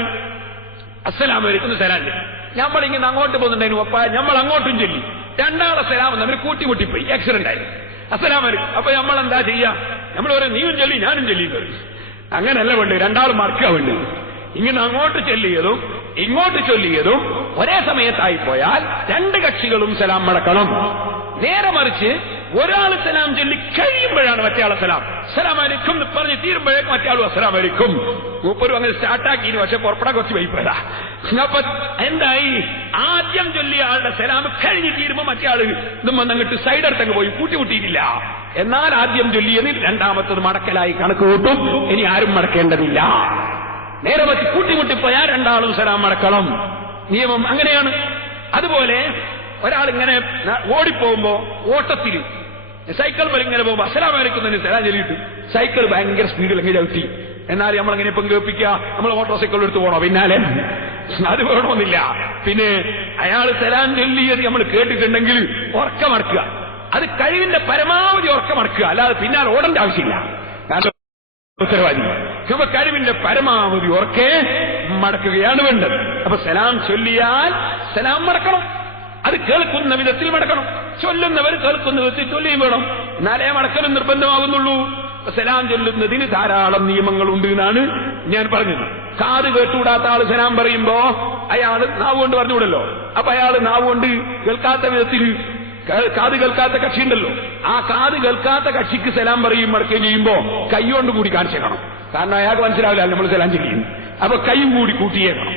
അസ്സലാമു അലൈക്കും സലാം ചൊല്ലി, നമ്മളിങ്ങനെ അങ്ങോട്ട് പോകുന്നുണ്ടായിരുന്നു, അപ്പ നമ്മൾ അങ്ങോട്ടും ചൊല്ലി, രണ്ടാളെ സലാം തമ്മിൽ കൂട്ടിമുട്ടിപ്പോയി, ആക്സിഡന്റ് ആയി. അസ്സലാമു അലൈക്കും. അപ്പൊ നമ്മൾ എന്താ ചെയ്യാ? നമ്മൾ പറയും നീയും ചൊല്ലി ഞാനും ചൊല്ലി. അങ്ങനെയല്ല വേണ്ടത്, രണ്ടാൾ മറക്കുക വേണ്ടത്. ഇങ്ങനെ അങ്ങോട്ട് ചൊല്ലിയതും ഇങ്ങോട്ട് ചൊല്ലിയതും ഒരേ സമയത്തായി പോയാൽ രണ്ട് കക്ഷികളും സലാം മടക്കണം. നേരെ മറിച്ച് ഒരാൾ സലാം ചൊല്ലി കഴിയുമ്പോഴാണ് മറ്റേയാളെ സലാം അലൈക്കും എന്ന് പറഞ്ഞ് തീരുമ്പോഴേക്കും മറ്റേയാളും അസ്സലാം അലൈക്കും. മൂപ്പരും അങ്ങനെ സ്റ്റാർട്ടാക്കിന്, പക്ഷെ പുറപ്പെടാൻ കുറച്ച് വൈപ്പതാ. അപ്പൊ എന്തായി, ആദ്യം ചൊല്ലിയ ആളുടെ സലാം കഴിഞ്ഞ് തീരുമ്പോ മറ്റേയാള് ഇതും അങ്ങോട്ട് സൈഡടുത്തങ്ങ് പോയി കൂട്ടിയിട്ടില്ല. എന്നാൽ ആദ്യം ചൊല്ലിയതിൽ രണ്ടാമത്തത് മടക്കലായി കണക്ക് കൂട്ടും. ഇനി ആരും മടക്കേണ്ടതില്ല. നേരെ വെച്ച് കൂട്ടിമുട്ടിപ്പോയാൽ രണ്ടാളും സലാം മടക്കണം. നിയമം അങ്ങനെയാണ്. അതുപോലെ ഒരാളിങ്ങനെ ഓടിപ്പോകുമ്പോ ഓട്ടത്തിൽ സൈക്കിൾ മേലെ ഇങ്ങനെ പോകുമ്പോ അസ്സലാമു അലൈക്കും തന്നെ സലാം ചൊല്ലിയിട്ട് സൈക്കിൾ ഭയങ്കര സ്പീഡിൽ എങ്ങനെ ചവിട്ടി. എന്നാൽ നമ്മളെങ്ങനെ ഇപ്പം കേൾപ്പിക്കുക, നമ്മൾ മോട്ടോർ സൈക്കിൾ എടുത്ത് പോകണോ പിന്നാലെ? അത് വേണമെന്നില്ല. പിന്നെ അയാൾ സലാം ചൊല്ലിയത് നമ്മൾ കേട്ടിട്ടുണ്ടെങ്കിൽ ഉറക്കമടക്കുക. അത് കഴിവിന്റെ പരമാവധി ഉറക്കമടക്കുക, അല്ലാതെ പിന്നാലെ ഓടേണ്ട ആവശ്യമില്ല. ഉത്തരവാദി കഴിവിന്റെ പരമാവധി ഉറക്കെ മടക്കുകയാണ് വേണ്ടത്. അപ്പൊ സലാം ചൊല്ലിയാൽ സലാം മടക്കണം. അത് കേൾക്കുന്ന വിധത്തിൽ മടക്കണം. ചൊല്ലുന്നവർ കേൾക്കുന്ന വിധത്തിൽ ചൊല്ലിയും വേണം. എന്നാലേ മടക്കലും നിർബന്ധമാകുന്നുള്ളൂ. സലാം ചൊല്ലുന്നതിന് ധാരാളം നിയമങ്ങളുണ്ട് എന്നാണ് ഞാൻ പറഞ്ഞത്. കാത് കേട്ടുകൂടാത്ത ആള് സലാം പറയുമ്പോ അയാൾ നാവ് കൊണ്ട് പറഞ്ഞുകൂടല്ലോ. അപ്പൊ അയാൾ നാവ് കൊണ്ട് കേൾക്കാത്ത വിധത്തിൽ കാത് കേൾക്കാത്ത കക്ഷി ഉണ്ടല്ലോ, ആ കാത് കേൾക്കാത്ത കക്ഷിക്ക് സലാം പറയും മടക്കുകയും ചെയ്യുമ്പോ കൈകൊണ്ട് കൂടി കാണിച്ചേക്കണം. കാരണം അയാൾക്ക് മനസ്സിലാവില്ല നമ്മൾ സലാം ചെയ്യും. അപ്പൊ കൈയും കൂടി കൂട്ടിയേക്കണം.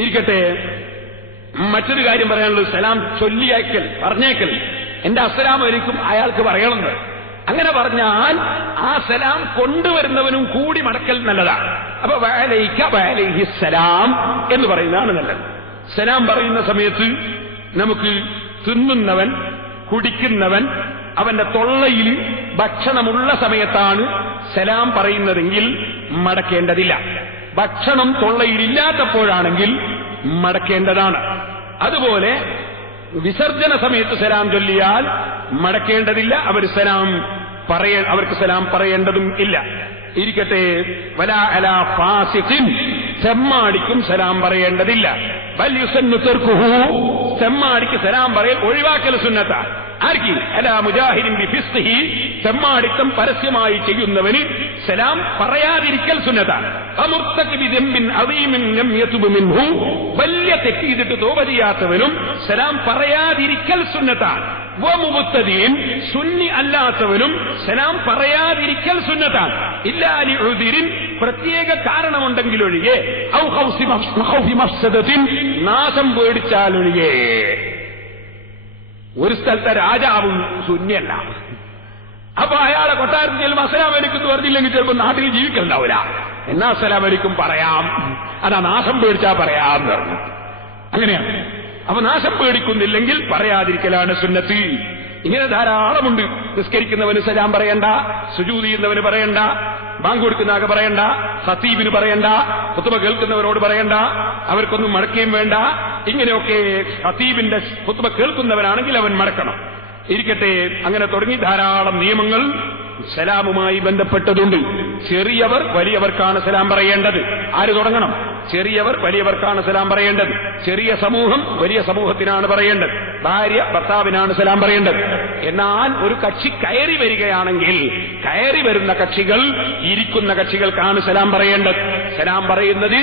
ഇരിക്കട്ടെ, മറ്റൊരു കാര്യം പറയാനുള്ളത് സലാം ചൊല്ലിയേക്കൽ, പറഞ്ഞേക്കൽ. എന്റെ അസ്സലാമു അലൈക്കും അയാൾക്ക് പറയണമെന്ന്. അങ്ങനെ പറഞ്ഞാൽ ആ സലാം കൊണ്ടുവരുന്നവനും കൂടി മടക്കൽ നല്ലതാണ്. അപ്പൊ വഅലൈക വഅലൈഹിസ്സലാം എന്ന് പറയുന്നതാണ് നല്ലത്. സലാം പറയുന്ന സമയത്ത് നമുക്ക് തിന്നുന്നവൻ, കുടിക്കുന്നവൻ, അവന്റെ തൊള്ളയിൽ ഭക്ഷണമുള്ള സമയത്താണ് സലാം പറയുന്നതെങ്കിൽ മടക്കേണ്ടതില്ല. ഭക്ഷണം തൊള്ളയിലില്ലാത്തപ്പോഴാണെങ്കിൽ മടക്കേണ്ടതാണ്. അതുപോലെ വിസർജന സമയത്ത് സലാം ചൊല്ലിയാൽ മടക്കേണ്ടതില്ല. അവർക്ക് സലാം പറയേണ്ടതും ഇല്ല. ഇരിക്കട്ടെ, വലാ അലാ ഫാസിഖിൻ, ചെമ്മാടിക്കും സലാം പറയേണ്ടതില്ല. ബൽ യുസന്നു തർക്കുഹു, ചെമ്മാടിക്ക് സലാം പറയൽ ഒഴിവാക്കൽ സുന്നത്താണ്. ആർക്ക്? അലാ മുജാഹിദിൻ ബിഫിസ്ഖിഹി, ചെമ്മാടിത്തം പരസ്യമായി ചെയ്യുന്നവന് സലാം പറയാതിരിക്കൽ സുന്നത്താണ്. അമുർത്തഖിബി ദംബിൻ അദീമിൻ ലം യതുബ് മിൻഹു, വലിയ തെറ്റ് ചെയ്തിട്ട് തൗബ ചെയ്യാത്തവനും സലാം പറയാതിരിക്കൽ സുന്നത്താണ്. വമുബ്തദീൻ, സുന്നി അല്ലാത്തവനും സലാം പറയാതിരിക്കൽ സുന്നത്താണ്. ഇല്ലാ ലിഉദിരിൻ, പ്രത്യേക കാരണമുണ്ടെങ്കിലൊഴികെ, ഔ ഖൗഫി മഫ്സദത്തിൻ, നാശം പേടിച്ചാലൊഴികെ. ഒരു സ്ഥലത്തെ രാജാവും സുന്നിയല്ല. അപ്പൊ അയാളെ കൊട്ടാരത്തിൽ ചെല്ലുമ്പോൾ അസ്സലാമു അലൈക്കും എന്ന് പറഞ്ഞില്ലെങ്കിൽ ചിലപ്പോൾ നാട്ടിൽ ജീവിക്കലുണ്ടാവില്ല. എന്നാ അസ്സലാമു അലൈക്കും പറയാം, അതാ നാശം പേടിച്ചാ പറയാന്ന് പറഞ്ഞു. അങ്ങനെയാണ്. അപ്പൊ നാശം പേടിക്കുന്നില്ലെങ്കിൽ പറയാതിരിക്കലാണ് സുന്നത്ത്. ഇങ്ങനെ ധാരാളമുണ്ട്. നിസ്കരിക്കുന്നവന് സലാം പറയണ്ട, സുജൂദ് ചെയ്യുന്നവന് പറയണ്ട, ബാങ്ക് കൊടുക്കുന്ന ആകെ പറയണ്ട, ഖതീബിന് പറയണ്ട, ഖുതുബ കേൾക്കുന്നവരോട് പറയണ്ട, അവർക്കൊന്നും മടക്കുകയും വേണ്ട. ഇങ്ങനെയൊക്കെ ഖതീബിന്റെ ഖുതുബ കേൾക്കുന്നവരാണെങ്കിൽ അവൻ മടക്കണം. ഇരിക്കട്ടെ, അങ്ങനെ തുടങ്ങി ധാരാളം നിയമങ്ങൾ സലാമുമായി ബന്ധപ്പെട്ടതുണ്ട്. ചെറിയവർ വലിയവർക്കാണ് സലാം പറയേണ്ടത്. ആര് തുടങ്ങണം? ചെറിയവർ വലിയവർക്കാണ് സലാം പറയേണ്ടത്. ചെറിയ സമൂഹം വലിയ സമൂഹത്തിനാണ് പറയേണ്ടത്. ഭാര്യ ഭർത്താവിനാണ് സലാം പറയേണ്ടത്. എന്നാൽ ഒരു കക്ഷി കയറി വരികയാണെങ്കിൽ കയറി വരുന്ന കക്ഷികൾ ഇരിക്കുന്ന കക്ഷികൾക്കാണ് സലാം പറയേണ്ടത്. സലാം പറയുന്നത്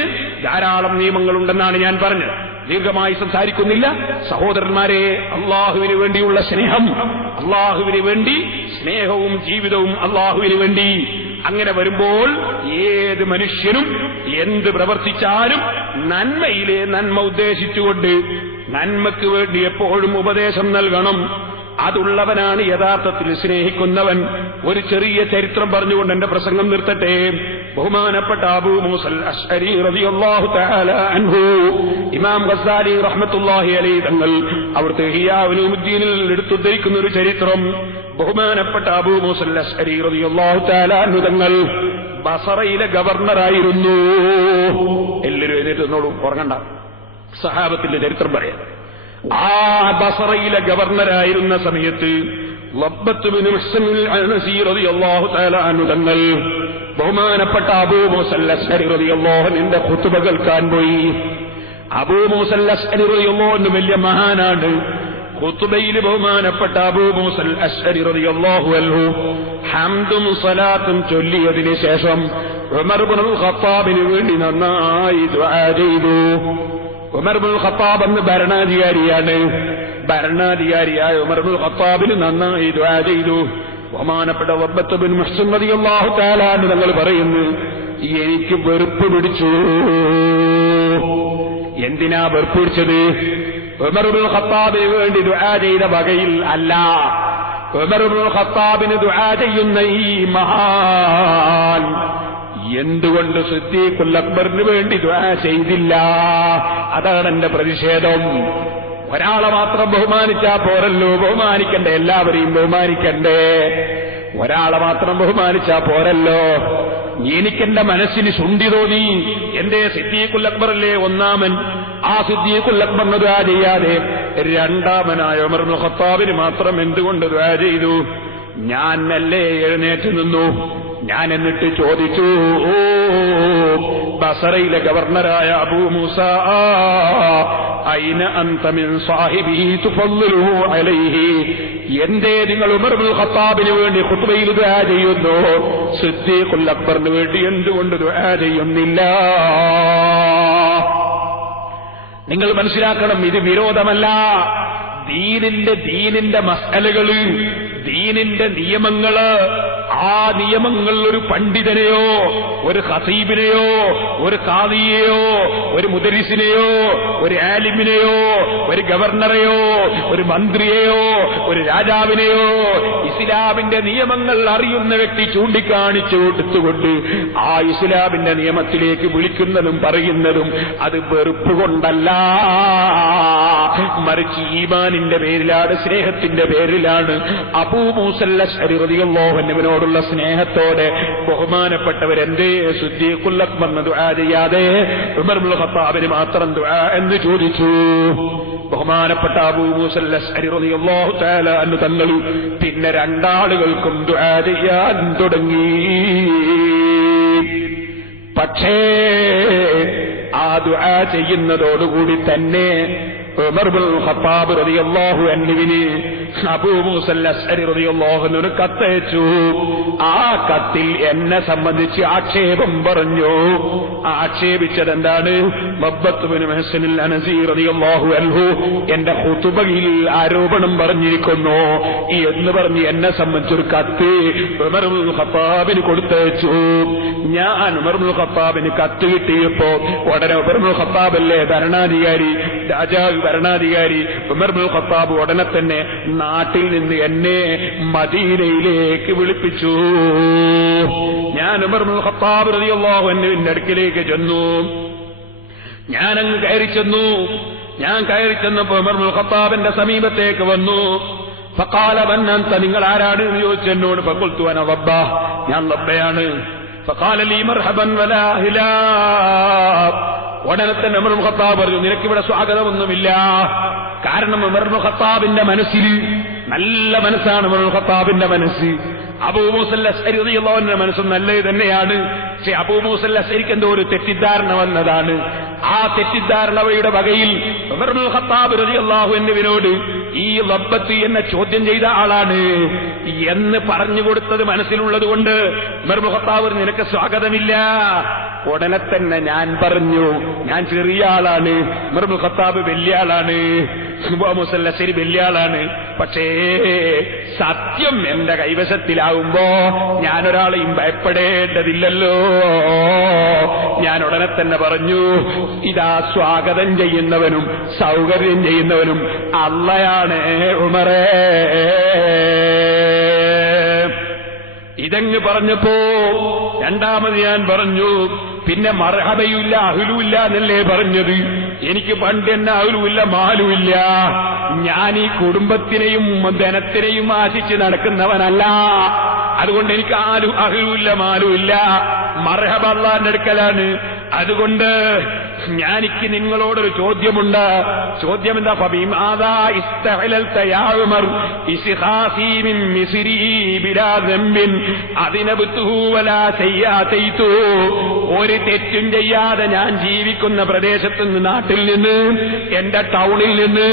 ധാരാളം നിയമങ്ങളുണ്ടെന്നാണ് ഞാൻ പറഞ്ഞത്. ദീർഘമായി സംസാരിക്കുന്നില്ല. സഹോദരന്മാരെ, അള്ളാഹുവിന് വേണ്ടിയുള്ള സ്നേഹം, അള്ളാഹുവിന് വേണ്ടി സ്നേഹവും ജീവിതവും അള്ളാഹുവിന് വേണ്ടി. അങ്ങനെ വരുമ്പോൾ ഏത് മനുഷ്യനും എന്ത് പ്രവർത്തിച്ചാലും നന്മയിലെ നന്മ ഉദ്ദേശിച്ചുകൊണ്ട് നന്മയ്ക്ക് വേണ്ടി എപ്പോഴും ഉപദേശം നൽകണം. അതുള്ളവനാണ് യഥാർത്ഥത്തിൽ സ്നേഹിക്കുന്നവൻ. ഒരു ചെറിയ ചരിത്രം പറഞ്ഞുകൊണ്ട് എന്റെ പ്രസംഗം നിർത്തട്ടെ. ബഹുമാനപ്പെട്ട അബൂ മൂസൽ അശ്അരി റളിയല്ലാഹു തആല അൻഹു, ഇമാം ഗസ്സാലി റഹ്മത്തുള്ളാഹി അലൈഹി തങ്ങൾ അവിടുത്തെ ഇഹ്യാ ഉലൂമുദ്ദീനിൽ എടുത്തുദ്ധരിക്കുന്ന ഒരു ചരിത്രം. ബഹുമാനപ്പെട്ട അബൂ മൂസൽ അശ്അരി റളിയല്ലാഹു തആല അൻഹു തങ്ങൾ ബസറയിലെ ഗവർണറായിരുന്നു. എല്ലാവരും എഴുന്നേറ്റ് ഉറങ്ങണ്ട, സഹാബത്തിന്റെ ചരിത്രം പറയാം. ആ ബസറയിലെ ഗവർണറായിരുന്ന സമയത്ത് ലബ്ബത്ത് ബിൻ മുഹ്സനിൽ അനസി റളിയല്ലാഹു തആല അൻഹു തങ്ങൾ ബഹുമാനപ്പെട്ട അബൂ മൂസൽ അശ്അരി റളിയല്ലാഹു അൻഹുവിന്റെ ഖുതുബ കേൾക്കാൻ പോയി. അബൂ മൂസൽ അശ്അരി റളിയല്ലാഹു അൻഹു വലിയ മഹാനാണ്. ഖുതുബയിൽ ബഹുമാനപ്പെട്ട അബൂ മൂസൽ അശ്അരി റളിയല്ലാഹു അൻഹു ഹംദും സലാത്തും ചൊല്ലിയതിനു ശേഷം ഉമർ ഇബ്നുൽ ഖത്താബിന് വേണ്ടി നന്നായി ദുആ ചെയ്തു. ഉമർ ഇബ്നുൽ ഖത്താബ് എന്ന ഭരണാധികാരിയാണ്. ഭരണാധികാരിയായ ഉമർ ഇബ്നുൽ ഖത്താബിന് നന്നായി ദുആ ചെയ്തു. ബഹുമാനപ്പെട്ട വബ്ബത്ത് ബിൻ മുഹ്സിൻ റളിയല്ലാഹു തആല അൻഹു തങ്ങൾ പറയുന്നു, എനിക്ക് വെറുപ്പ് പിടിച്ചു. എന്തിനാ വെറുപ്പ് പിടിച്ചത്? ഉമർ ഇബ്നുൽ ഖത്താബിന് വേണ്ടി ദുആ ചെയ്ത വകയിൽ അല്ല. ഉമർ ഇബ്നുൽ ഖത്താബിന് ദുആ ചെയ്യുന്ന ഈ മഹാൻ എന്തുകൊണ്ട് സിദ്ദീഖുൽ അക്ബറിന് വേണ്ടി ദുആ ചെയ്തില്ല? അതാണ് എന്റെ പ്രതിഷേധം. ഒരാളെ മാത്രം ബഹുമാനിച്ചാ പോരല്ലോ, ബഹുമാനിക്കണ്ടേ, എല്ലാവരെയും ബഹുമാനിക്കണ്ടേ. ഒരാളെ മാത്രം ബഹുമാനിച്ചാ പോരല്ലോ. എനിക്കെന്റെ മനസ്സിന് ശുണ്ഠി തോന്നി, എന്റെ സിദ്ദീഖുൽ അക്ബറല്ലേ ഒന്നാമൻ, ആ സിദ്ദീഖുൽ അക്ബറിന് ദുആ ചെയ്യാതെ രണ്ടാമനായ ഉമർ ഇബ്നുൽ ഖത്താബിന് മാത്രം എന്തുകൊണ്ട് ദുആ ചെയ്തു? ഞാൻ മെല്ലെ എഴുന്നേറ്റ് നിന്നു. ഞാൻ എന്നിട്ട് ചോദിച്ചു, ഓ ബസറയിലെ ഗവർണറായ അബൂ മൂസ, അയ്ന അൻത മിൻ സാഹിബിഹി തുഫദ്ദിലുഹു അലൈഹി, എന്തേ നിങ്ങൾ ഉമർ ഇബ്നുൽ ഖത്താബിന് വേണ്ടി ഖുത്ബയിൽ ദുആ ചെയ്യുന്നു, സിദ്ദീഖുൽ അക്ബറിന് വേണ്ടി എന്തുകൊണ്ട് ദുആ ചെയ്യുന്നില്ല? നിങ്ങൾ മനസ്സിലാക്കണം, ഇത് വിരോധമല്ല. ദീനിന്റെ മസ്അലകള്, ദീനിന്റെ നിയമങ്ങള്, ആ നിയമങ്ങൾ ഒരു പണ്ഡിതനെയോ ഒരു ഖതീബിനെയോ ഒരു ഖാദിയെയോ ഒരു മുദരിസിനെയോ ഒരു ആലിമിനെയോ ഒരു ഗവർണറെയോ ഒരു മന്ത്രിയെയോ ഒരു രാജാവിനെയോ ഇസ്ലാമിന്റെ നിയമങ്ങൾ അറിയുന്ന വ്യക്തി ചൂണ്ടിക്കാണിച്ചു കൊടുത്തുകൊണ്ട് ആ ഇസ്ലാമിന്റെ നിയമത്തിലേക്ക് വിളിക്കുന്നതും പറയുന്നതും അത് വെറുപ്പ് കൊണ്ടല്ല, മറിച്ച് ഈമാനിന്റെ പേരിലാണ്, സ്നേഹത്തിന്റെ പേരിലാണ്. അബൂ മൂസൽ അശ്അരി റളിയല്ലാഹു അൻഹുവിനോടുള്ള സ്നേഹത്തോടെ ബഹുമാനപ്പെട്ടവരെന്തേ സിദ്ദീഖുൽ അക്ബറിന് ദുആ ചെയ്യാതെ ഉമർ ഇബ്നുൽ ഖത്താബിന് മാത്രം ദുആ എന്ന് ചോദിച്ചു? ബഹുമാനപ്പെട്ട അബൂ മൂസൽ അശ്അരി റളിയല്ലാഹു തആല അൻഹു തങ്ങൾ പിന്നെ രണ്ടാളുകൾക്കും ദുആ ചെയ്യാൻ തുടങ്ങി. പക്ഷേ ആ ദുആ ചെയ്യുന്നതോടുകൂടി തന്നെ ഉമർ ഇബ്നുൽ ഖത്താബ് റളിയല്ലാഹു അൻഹുവിന് അബൂ മൂസൽ അശ്അരി റളിയല്ലാഹു അൻഹു കത്തയച്ചു. ആ കത്തിൽ എന്നെ സംബന്ധിച്ച് ആക്ഷേപം പറഞ്ഞു. ആക്ഷേപിച്ചത് എന്താണ്? വബ്ബത്ത് ബിൻ മുഹ്സിൻ അൽ-അനസി റളിയല്ലാഹു അൻഹു എന്റെ ഖുതുബയിൽ ആരോപണം പറഞ്ഞിരിക്കുന്നു എന്ന് പറഞ്ഞ് എന്നെ സംബന്ധിച്ചൊരു കത്ത് ഉമർ ഇബ്നുൽ ഖത്താബിന് കൊടുത്തയച്ചു. ഞാൻ ഉമർ ഇബ്നുൽ ഖത്താബിന് കത്ത് കിട്ടിയപ്പോ ഉടനെ ഉമർ ഇബ്നുൽ ഖത്താബല്ലേ ഭരണാധികാരി, രാജാവ് ഭരണാധികാരി, ഉമർ ഇബ്നുൽ ഖത്താബ് ഉടനെ തന്നെ നാട്ടിൽ നിന്ന് എന്നെ മദീനയിലേക്ക് വിളിപ്പിച്ചു. ഞാൻ ഉമർ ഇബ്നുൽ ഖത്താബ് റളിയല്ലാഹു അൻഹുവിന്റെ അടുക്കിലേക്ക് ചെന്നു. ഞാനങ്ങ് കയറി ചെന്നു. ഞാൻ കയറി ചെന്നപ്പോ ഉമർ ഇബ്നുൽ ഖത്താബിന്റെ സമീപത്തേക്ക് വന്നു. ഫഖാല മൻ അൻത, നിങ്ങൾ ആരാണ് എന്ന് ചോദിച്ചു എന്നോട്. ഫഖുൽതു അന റബ്ബ, ഞാൻ റബ്ബയാണ്. ഫഖാല ലീ മർഹബൻ വലാ ഹിലാബ്, ഉടനെ തന്നെ ഉമർ ഇബ്നുൽ ഖത്താബ് പറഞ്ഞു, നിനക്കിവിടെ സ്വാഗതമൊന്നുമില്ല. കാരണം ഉമർ ഇബ്നുൽ ഖത്താബിന്റെ മനസ്സിൽ നല്ല മനസ്സാണ്. ഉമർ ഇബ്നുൽ ഖത്താബിന്റെ മനസ്സ്, അബൂ മൂസൽ അശ്അരി റളിയല്ലാഹു അൻഹുവിന്റെ മനസ്സും നല്ലത് തന്നെയാണ്. പക്ഷെ അബൂ മൂസൽ അശ്അരിക്ക് എന്തോ ഒരു തെറ്റിദ്ധാരണ വന്നതാണ്. ആ തെറ്റിദ്ധാരണയുടെ വകയിൽ ഉമർ ഇബ്നുൽ ഖത്താബ് റളിയല്ലാഹു അൻഹുവിനോട് ഈ റബ്ബത്ത് എന്നെ ചോദ്യം ചെയ്ത ആളാണ് എന്ന് പറഞ്ഞു കൊടുത്തത് മനസ്സിലുള്ളത് കൊണ്ട് ഉമർ ഇബ്നുൽ ഖത്താബ് നിനക്ക് സ്വാഗതമില്ല. ഉടനെ തന്നെ ഞാൻ പറഞ്ഞു, ഞാൻ ചെറിയ ആളാണ്, ഉമർ ഇബ്നുൽ ഖത്താബ് വലിയ ആളാണ്, അബൂ മൂസൽ അശ്അരി വലിയ ആളാണ്. പക്ഷേ സത്യം എന്റെ കൈവശത്തിലാവുമ്പോ ഞാനൊരാളെയും ഭയപ്പെടേണ്ടതില്ലല്ലോ. ഞാൻ ഉടനെ തന്നെ പറഞ്ഞു, ഇതാ സ്വാഗതം ചെയ്യുന്നവനും സൗകര്യം ചെയ്യുന്നവനും അള്ളയാണ് ഉമറേ. ഇതങ്ങ് പറഞ്ഞപ്പോ രണ്ടാമത് ഞാൻ പറഞ്ഞു, പിന്നെ മർഹബയുമില്ല അഹ്ലുമില്ല എന്നല്ലേ പറഞ്ഞത്? എനിക്ക് പണ്ട് എന്നെ അഹ്ലുമില്ല മാലുമില്ല. ഞാൻ ഈ കുടുംബത്തിനെയും ധനത്തിനെയും ആശിച്ച് നടക്കുന്നവനല്ല. അതുകൊണ്ട് എനിക്ക് അഹ്ലുമില്ല മാലുമില്ല. മർഹബ അല്ലാഹുവിന്റെ അടുക്കലാണ്. അതുകൊണ്ട് ഞാനിക്ക് നിങ്ങളോടൊരു ചോദ്യമുണ്ട്. ചോദ്യം എന്താ? ഫബിമാദാ ഇസ്തഅലൽത യാ ഉമർ ഇസ്ഖാഫി മിൻ മിസ്രി ബിലാ ദംബിൻ അദ്നബതുഹു വലാ സയ്യാതൈതു. ഒരു തെറ്റും ചെയ്യാതെ ഞാൻ ജീവിക്കുന്ന പ്രദേശത്ത് നിന്ന്, നാട്ടിൽ നിന്ന്, എന്റെ ടൗണിൽ നിന്ന്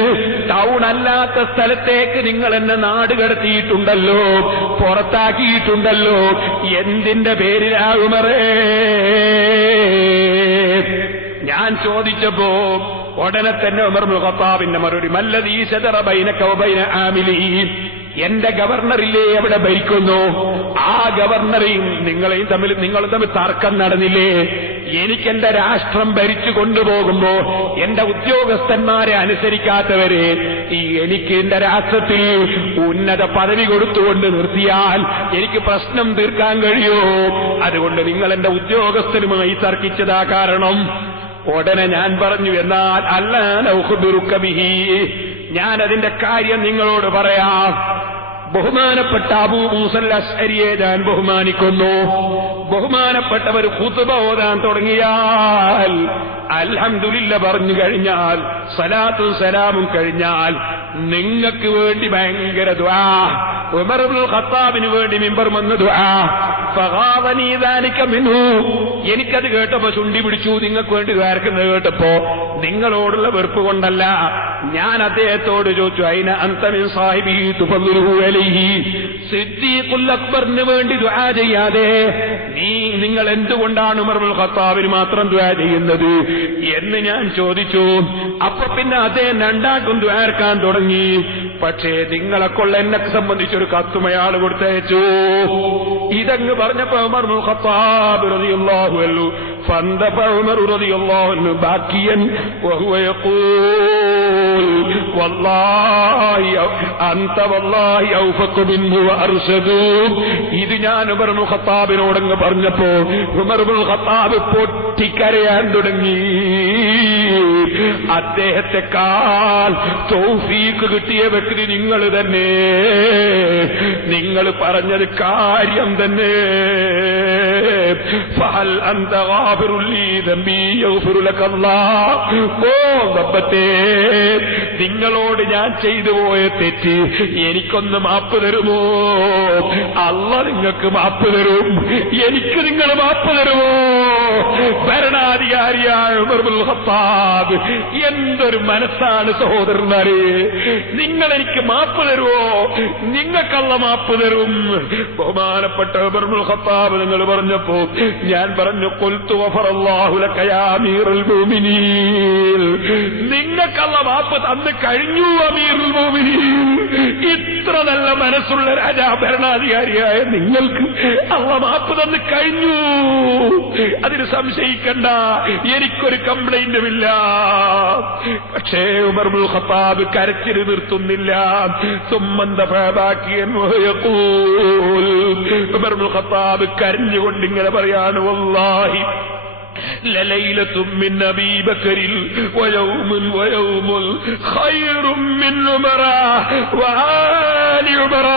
ടൗൺ അല്ലാത്ത സ്ഥലത്തേക്ക് നിങ്ങൾ എന്നെ നാട് കടത്തിയിട്ടുണ്ടല്ലോ, പുറത്താക്കിയിട്ടുണ്ടല്ലോ. എന്തിന്റെ പേരിലാ ഉമറേ? ഞാൻ ചോദിച്ചപ്പോ ഉടനെ തന്നെ ഉമർ ഇബ്നുൽ ഖത്താബിന്റെ മറുപടി മല്ലദീ ശജറ ബൈനക വബൈന ആമിലിഹി, എന്റെ ഗവർണറില്ലേ അവിടെ ഭരിക്കുന്നു, ആ ഗവർണറെയും നിങ്ങളും തമ്മിൽ തർക്കം നടന്നില്ലേ? എനിക്കെന്റെ രാഷ്ട്രം ഭരിച്ചു കൊണ്ടുപോകുമ്പോ എന്റെ ഉദ്യോഗസ്ഥന്മാരെ അനുസരിക്കാത്തവരെ എനിക്ക് എന്റെ രാഷ്ട്രത്തിൽ ഉന്നത പദവി കൊടുത്തുകൊണ്ട് നിർത്തിയാൽ എനിക്ക് പ്രശ്നം തീർക്കാൻ കഴിയോ? അതുകൊണ്ട് നിങ്ങൾ എന്റെ ഉദ്യോഗസ്ഥരുമായി തർക്കിച്ചതാ കാരണം. ഉടനെ ഞാൻ പറഞ്ഞു, എന്നാൽ അല്ലാനൗഖുബിറുകബിഹി, ഞാൻ അതിന്റെ കാര്യം നിങ്ങളോട് പറയാം. ബഹുമാനപ്പെട്ട അബൂ മൂസൽ അശ്അരിയെ ഞാൻ ബഹുമാനിക്കുന്നു. ബഹുമാനപ്പെട്ടവർ ഖുതുബ ഓതാൻ തുടങ്ങിയാൽ അൽഹംദുലില്ലാ പറഞ്ഞു കഴിഞ്ഞാൽ സലാത്തും സലാമും കഴിഞ്ഞാൽ നിങ്ങൾക്ക് വേണ്ടി ഭയങ്കര ദുആ, ഉമർ ഇബ്നുൽ ഖത്താബിന് വേണ്ടി മിമ്പർ വന്ന് ദുആ. ഫഗാദനി ദാലിക മിൻഹു, എനിക്കത് കേട്ടപ്പോ ചുണ്ടി പിടിച്ചു. നിങ്ങൾക്ക് വേണ്ടി ദ്വാരക്കുന്നത് കേട്ടപ്പോ നിങ്ങളോടുള്ള വെറുപ്പ് കൊണ്ടല്ല. ഞാൻ അദ്ദേഹത്തോട് ചോദിച്ചു, അയിന അൻത മിൻ സാഹിബിഹി തുഫദ്ദിലുഹു അലൈഹി, സിദ്ദീഖുൽ അക്ബറിന് വേണ്ടി ദുആ ചെയ്യാതെ നിങ്ങൾ എന്തുകൊണ്ടാണ് ഉമർ ഇബ്നുൽ ഖത്താബിന് മാത്രം ദുആ ചെയ്യുന്നത് എന്ന് ഞാൻ ചോദിച്ചു. അപ്പൊ പിന്നെ അദ്ദേഹം രണ്ടാക്കും ദ്വാരക്കാൻ തുടങ്ങി. പക്ഷേ നിങ്ങളെക്കൊള്ള എന്നെ സംബന്ധിച്ചൊരു കത്തും അയാൾ കൊടുത്തയച്ചു. ഇതങ്ങ് പറഞ്ഞപ്പോ ഉമർ ഇബ്നുൽ ഖത്താബ് റളിയല്ലാഹു അൻഹു ഫന്തഫ ഉമർ റളിയല്ലാഹു അൻഹു ബാക്കിയൻ വഹുവ യഖൂൽ വല്ലാഹി അൻത വല്ലാഹി ഔഫഖു മിൻഹു വഅർശദു. ഇത് ഞാൻ ഉമർ ഇബ്നുൽ ഖത്താബിനോടങ്ങ് പറഞ്ഞപ്പോ ഉമർ ഇബ്നുൽ ഖത്താബ് പൊട്ടിക്കരയാൻ തുടങ്ങി. അദ്ദേഹത്തെക്കാൾ തൗഫീഖ് കിട്ടിയ വ്യക്തി നിങ്ങൾ തന്നെ, നിങ്ങൾ പറഞ്ഞത് കാര്യം തന്നെ. ഫഹൽ അൻത ഗാഫിറുൻ ലീ ദംബി യഗ്ഫിറു ലകല്ലാഹ്, ഓ റബ്ബത്തേ, നിങ്ങളോട് ഞാൻ ചെയ്തു പോയ തെറ്റ് എനിക്കൊന്ന് മാപ്പ് തരുമോ? അല്ലാഹ് നിങ്ങൾക്ക് മാപ്പ് തരും. എനിക്ക് നിങ്ങൾ മാപ്പ് തരുമോ? ഭരണാധികാരിയായ ഉമർ ഇബ്നുൽ ഖത്താബ്, എന്തൊരു മനസ്സാണ് സഹോദരന്മാരെ! നിങ്ങൾ എനിക്ക് മാപ്പ് തരുമോ? നിങ്ങൾക്കല്ല മാപ്പ് തരും. ബഹുമാനപ്പെട്ട ഉമർ ഇബ്നുൽ ഖത്താബ് നിങ്ങൾ പറഞ്ഞപ്പോ ഞാൻ പറഞ്ഞു, ഖുൽതു ഗഫറല്ലാഹു ലക യാ അമീറുൽ മുഅ്മിനീൻ, നിങ്ങൾക്കല്ല മാപ്പ് തന്നു കഴിഞ്ഞു അമീറുൽ മുഅ്മിനീൻ. ഇത്ര നല്ല മനസ്സുള്ള ഭരണാധികാരിയായ നിങ്ങൾക്ക് അല്ലാഹ് മാപ്പ് തന്നു കഴിഞ്ഞു. അതിന് സംശയിക്കണ്ട, എനിക്കൊരു കംപ്ലൈന്റുമില്ല. പക്ഷേ ഉമർ ഇബ്നുൽ ഖത്താബ് കരച്ചിൽ നിർത്തുന്നില്ല. ഉമർ ഇബ്നുൽ ഖത്താബ് കരഞ്ഞുകൊണ്ടിങ്ങനെ പറയാണ്, വല്ലാഹി ലലൈലത്തും മിൻ അബീ ബക്കറിൽ വയൗമുൻ ഖൈറും മിൻ ഉമറ വആലി ഉമറ.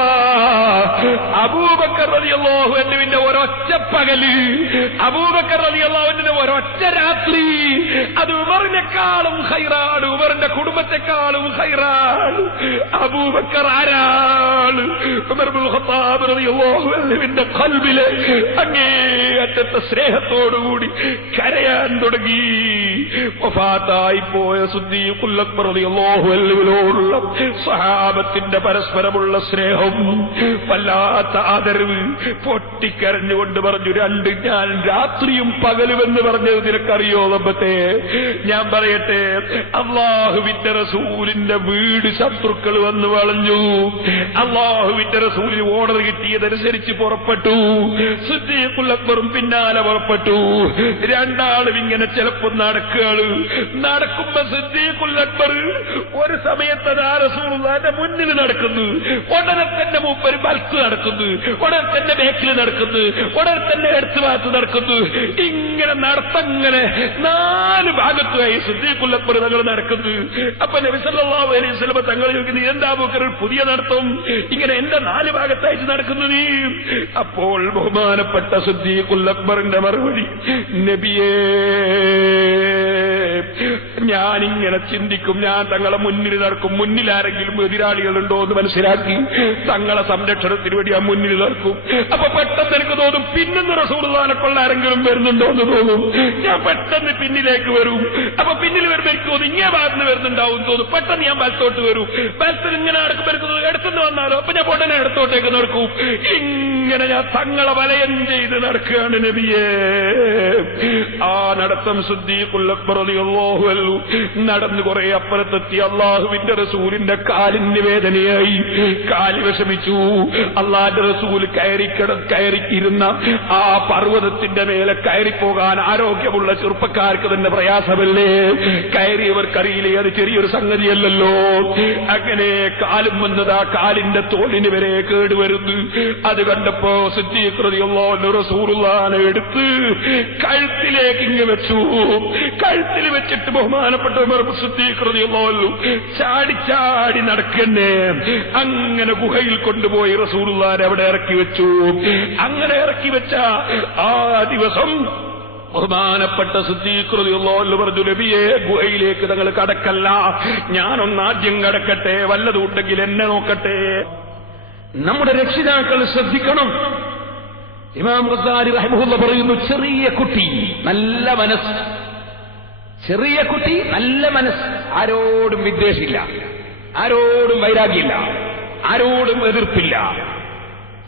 അബൂബക്കർ റളിയല്ലാഹു അൻഹുവിന്റെ ഒരൊറ്റ പകല്, അബൂബക്കർ റളിയല്ലാഹു അൻഹുവിന്റെ ഒരൊറ്റ രാത്രി, അത് ഉമറിനെക്കാളും ഖൈറാണ്, ഉമറിന്റെ കുടുംബത്തെക്കാളും ഖൈറാണ്. അബൂബക്കർ ആരാണ്? ഉമർ ഇബ്നുൽ ഖത്താബ് റളിയല്ലാഹു അൻഹുവിന്റെ ഖൽബിലെ അങ്ങേയറ്റത്തെ സ്നേഹത്തോടുകൂടി കരയാൻ തുടങ്ങി. വഫാത്തായി പോയ സിദ്ദീഖുൽ അക്ബർ റളിയല്ലാഹു അൻഹുവിനോടുള്ള സഹാബത്തിന്റെ പരസ്പരമുള്ള സ്നേഹം, വല്ലാത്ത ആദരവ്. പൊട്ടിക്കരഞ്ഞുകൊണ്ട് പറഞ്ഞു, ഞാൻ രാത്രിയും പകലുമെന്ന് പറഞ്ഞത് നിനക്കറിയോ റബ്ബത്തെ? ഞാൻ പറയട്ടെ, അല്ലാഹുവിന്റെ റസൂലിന്റെ വീട് ശത്രുക്കൾ വന്ന് വളഞ്ഞു. അല്ലാഹുവിന്റെ റസൂലിന് ഓർഡർ കിട്ടിയതനുസരിച്ച് പുറപ്പെട്ടു. സിദ്ദീഖുൽ അക്ബറും പിന്നാലെ പുറപ്പെട്ടു. രണ്ടാളും ഇങ്ങനെ ചിലപ്പോ നടക്കുകയാണ്. നടക്കുമ്പോ സിദ്ദീഖുൽ അക്ബർ ഒരു സമയത്ത് റസൂലുള്ളാഹിന്റെ മുന്നിൽ നടക്കുന്നു, ഉടനെ തന്നെ മൂപ്പര് വലത്ത് നടക്കുന്നു, ഉടനെ തന്നെ ബേക്കിൽ നടക്കുന്നു, ഉടനെ തന്നെ എടുത്തു ഭാഗത്ത് നടക്കുന്നു. ഇങ്ങനെ നടത്തങ്ങനെ നാല് ഭാഗത്തുമായി സിദ്ദീഖുൽ അക്ബർ തങ്ങൾ നടക്കുന്നു. അപ്പൊ നബി സല്ലല്ലാഹു അലൈഹി വസല്ലം തങ്ങൾ ചോദിക്കുന്നു, എന്താ അബൂബക്കർ പുതിയ നടത്തം, ഇങ്ങനെ എന്റെ നാല് ഭാഗത്തായിട്ട് നടക്കുന്നു നീ? അപ്പോൾ ബഹുമാനപ്പെട്ട സിദ്ദീഖുൽ അക്ബറിന്റെ മറുപടി, നബിയേ, ഞാനിങ്ങനെ ചിന്തിക്കും, ഞാൻ തങ്ങളെ മുന്നിൽ നടക്കും, മുന്നിൽ ആരെങ്കിലും എതിരാളികളുണ്ടോ എന്ന് മനസ്സിലാക്കി തങ്ങളെ സംരക്ഷണത്തിന് വേണ്ടി ആ മുന്നിൽ നടക്കും. അപ്പൊ പെട്ടെന്ന് എനിക്ക് തോന്നും പിന്നെന്ന് റസൂലുള്ളാഹിനെ കൊള്ള ആരെങ്കിലും വരുന്നുണ്ടോ എന്ന് തോന്നും. ഞാൻ പെട്ടെന്ന് പിന്നിലേക്ക് വരും. അപ്പൊ പിന്നിൽ വരുമ്പോ എനിക്ക് തോന്നും ഇങ്ങനെ ഭാഗത്ത് വരുന്നുണ്ടാവും തോന്നും. പെട്ടെന്ന് ഞാൻ വലത്തോട്ട് വരും. വലത്തിൽ ഇങ്ങനെ നടക്കുമ്പോൾ എനിക്ക് തോന്നും എടുത്തുനിന്ന് വന്നാലോ, അപ്പൊ ഞാൻ പൊട്ടനെ ഇടത്തോട്ടേക്ക് നടക്കും. ഇങ്ങനെ ഞാൻ തങ്ങളെ വലയം ചെയ്ത് നടക്കുകയാണ് നബിയേ. ആ നടത്തം സിദ്ദീഖുൽ അക്ബർ റളിയല്ലാഹു അൻഹു നടന്നു കുറെ അപ്പുറത്തെത്തി. അള്ളാഹുവിന്റെ റസൂലിന്റെ കാലിന് വേദനയായി, കാല് വിഷമിച്ചു. അള്ളാന്റെ റസൂൽ കയറിയിരുന്ന ആ പർവ്വതത്തിന്റെ മേലെ കയറിപ്പോകാൻ ആരോഗ്യമുള്ള ചെറുപ്പക്കാർക്ക് തന്നെ പ്രയാസമല്ലേ? കയറിയവർക്കറിയില്ലേ അത് ചെറിയൊരു സംഗതിയല്ലല്ലോ. അങ്ങനെ കാലും വന്നതാ കാലിന്റെ തോളിന് വരെ കേടുവരുന്നു. അത് കണ്ടപ്പോ സിദ്ദീഖ് റളിയല്ലാഹു അൻഹു റസൂലുള്ളാഹിനെ എടുത്ത് കഴുത്തിലേക്ക് ഇങ്ങ് വെച്ചു. കഴുത്തിൽ വെച്ചിട്ട് ബഹുമാനപ്പെട്ട ഉമർ സിദ്ദീഖ് റളിയല്ലാഹു അൻഹു ചാടി ചാടി നടക്കന്നെ. അങ്ങനെ ഗുഹയിൽ കൊണ്ടുപോയി റസൂലുള്ളാഹിനെ അവിടെ ഇറക്കി വെച്ചു. അങ്ങനെ ഇറക്കി വെച്ച ആ ദിവസം ബഹുമാനപ്പെട്ട സിദ്ദീഖ് റളിയല്ലാഹു അൻഹു പറഞ്ഞു, നബിയേ ഗുഹയിലേക്ക് തങ്ങൾ കടക്കല്ല, ഞാനൊന്നാദ്യം കടക്കട്ടെ, വല്ലതുണ്ടെങ്കിൽ എന്നെ നോക്കട്ടെ. നമ്മുടെ രക്ഷിതാക്കൾ ശ്രദ്ധിക്കണം. ഇമാം ഗസാലി റഹിമഹുല്ലാഹ് പറയുന്നു, ചെറിയ കുട്ടി നല്ല മനസ്സ്, ചെറിയ കുട്ടി നല്ല മനസ്സ്, ആരോടും വിദ്വേഷമില്ല, ആരോടും വൈരാഗ്യമില്ല, ആരോടും എതിർപ്പില്ല.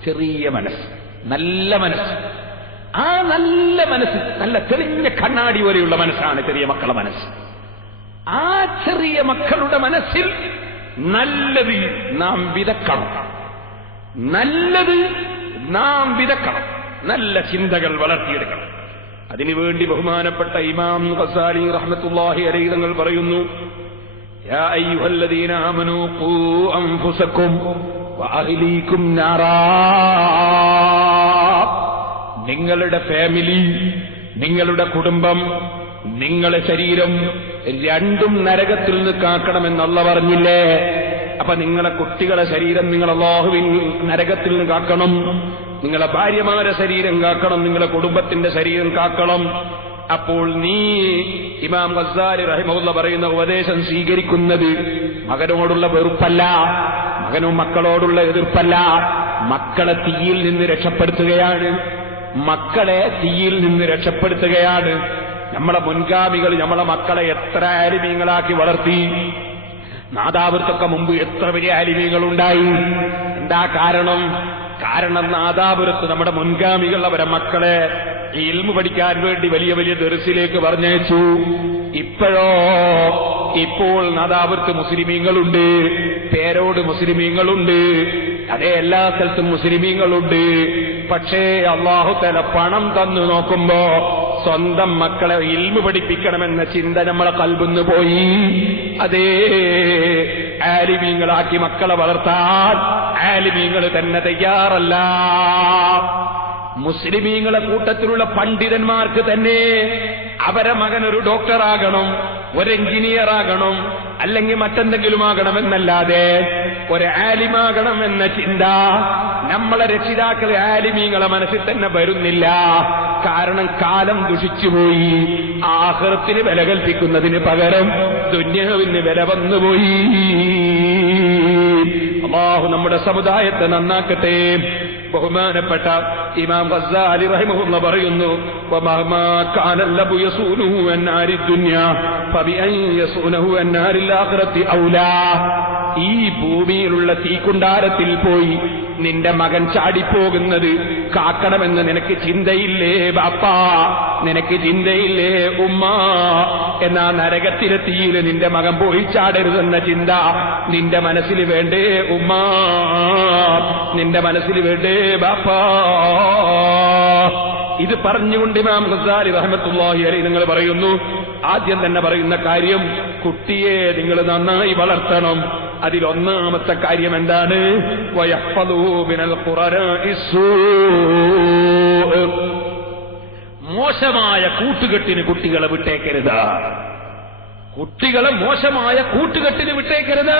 ചെറിയ മനസ്സ്, നല്ല മനസ്സ്. ആ നല്ല മനസ്സ് നല്ല തെളിഞ്ഞ കണ്ണാടി പോലെയുള്ള മനസ്സാണ് ചെറിയ മക്കളുടെ മനസ്സ്. ആ ചെറിയ മക്കളുടെ മനസ്സിൽ നല്ലത് നാം വിതക്കണം, നല്ലത് നാം വിതക്കണം, നല്ല ചിന്തകൾ വളർത്തിയെടുക്കണം. അതിനുവേണ്ടി ബഹുമാനപ്പെട്ട ഇമാം ഗസാലി റഹ്മത്തുള്ളാഹി അലൈഹി തങ്ങൾ പറയുന്നു, യാ അയ്യുഹല്ലദീന ആമനൂ ഖൂ അൻഫുസകും വഅഹ്ലീകും നാറാ. നിങ്ങളുടെ ഫാമിലി, നിങ്ങളുടെ കുടുംബം, നിങ്ങളുടെ ശരീരം രണ്ടും നരകത്തിൽ നിന്ന് കാക്കണമെന്ന് അല്ലാഹു പറഞ്ഞില്ലേ? അപ്പൊ നിങ്ങളെ കുട്ടികളെ ശരീരം നിങ്ങൾ അല്ലാഹുവിൻ നരകത്തിൽ നിന്ന് കാക്കണം, നിങ്ങളെ ഭാര്യമാരെ ശരീരം കാക്കണം, നിങ്ങളെ കുടുംബത്തിന്റെ ശരീരം കാക്കണം. അപ്പോൾ നീ ഇമാം ഗസാലി റഹിമഹുല്ലാഹ് പറയുന്ന ഉപദേശം സ്വീകരിക്കുന്നത് മകനോടുള്ള വെറുപ്പല്ല, മകനും മക്കളോടുള്ള എതിർപ്പല്ല, മക്കളെ തീയിൽ നിന്ന് രക്ഷപ്പെടുത്തുകയാണ്, മക്കളെ തീയിൽ നിന്ന് രക്ഷപ്പെടുത്തുകയാണ്. നമ്മളെ മുൻഗാമികൾ നമ്മളെ മക്കളെ എത്ര ആലിമീങ്ങളാക്കി വളർത്തി. നാദാപുരത്തൊക്കെ മുമ്പ് എത്ര വലിയ ആലിമീങ്ങളുണ്ടായി. എന്താ കാരണം? കാരണം നാദാപുരത്ത് നമ്മുടെ മുൻഗാമികൾ അവരെ മക്കളെ ഇൽമു പഠിക്കാൻ വേണ്ടി വലിയ വലിയ ദർസിലേക്ക് പറഞ്ഞയച്ചു. ഇപ്പോൾ നാദാപുരത്ത് മുസ്ലിമീങ്ങളുണ്ട്, പേരോട് മുസ്ലിമീങ്ങളുണ്ട്, അതേ എല്ലാ സ്ഥലത്തും മുസ്ലിമീങ്ങളുണ്ട്. പക്ഷേ അല്ലാഹു തആല പണം തന്നു നോക്കുമ്പോ സ്വന്തം മക്കളെ ഇൽമു പഠിപ്പിക്കണമെന്ന ചിന്ത നമ്മളെ ഖൽബിന്ന് പോയി. അതേ ആലിമീങ്ങളാക്കി മക്കളെ വളർത്താൻ ആലിമീങ്ങൾ തന്നെ തയ്യാറല്ല. മുസ്ലിമീങ്ങളെ കൂട്ടത്തിലുള്ള പണ്ഡിതന്മാർക്ക് തന്നെ അവരെ മകൻ ഒരു ഡോക്ടറാകണം, ഒരു എഞ്ചിനീയർ ആകണം, അല്ലെങ്കിൽ മറ്റെന്തെങ്കിലും ആകണമെന്നല്ലാതെ ഒരു ആലിമാകണം എന്ന ചിന്ത നമ്മളെ രക്ഷിതാക്കൾ ആലിമീങ്ങളെ മനസ്സിൽ തന്നെ വരുന്നില്ല. കാരണം കാലം ദുഷിച്ചുപോയി. ആഖിറത്തിന് വില കൽപ്പിക്കുന്നതിന് പകരം ദുനിയാവിന് വില വന്നുപോയി. അല്ലാഹു നമ്മുടെ സമുദായത്തെ നന്നാക്കട്ടെ. ബഹുമാനപ്പെട്ട ഇമാം ഗസാലി റഹിമഹുല്ലാഹ് പറയുന്നു, വമഹ്മാ കാന ലബു യസൂനുഹു അൻ നാരി ദുനിയ ഫബിഅൻ യസൂനുഹു അൻ നാരിൽ ആഖിറതി ഔലാ. ഈ ഭൂമിയിലുള്ള തീക്കുണ്ടാരത്തിൽ പോയി നിന്റെ മകൻ ചാടിപ്പോകുന്നത് കാക്കണമെന്ന് നിനക്ക് ചിന്തയില്ലേ ബാപ്പാ, നിനക്ക് ചിന്തയില്ലേ ഉമ്മ? എന്നാ നരകത്തിലെ തീയിൽ നിന്റെ മകൻ പോയി ചാടരുതെന്ന ചിന്ത നിന്റെ മനസ്സിൽ വേണ്ടേ ഉമ്മ, നിന്റെ മനസ്സിൽ വേണ്ടേ ബാപ്പാ? ഇത് പറഞ്ഞുകൊണ്ട് ഇമാം ഗസാലി റഹ്മത്തുള്ളാഹി അലൈഹി നിങ്ങൾ പറയുന്നു, ആദ്യം തന്നെ പറയുന്ന കാര്യം കുട്ടിയെ നിങ്ങൾ നന്നായി വളർത്തണം. അതിലൊന്നാമത്തെ കാര്യം എന്താണ്? വയഹ്ഫദൂ മിനൽ ഖുറാനാഇ സൂഅ്. മോശമായ കൂട്ടുകെട്ടിന് കുട്ടികളെ വിട്ടേക്കരുത്. കുട്ടികളെ മോശമായ കൂട്ടുകെട്ടിന് വിട്ടേക്കരുത്.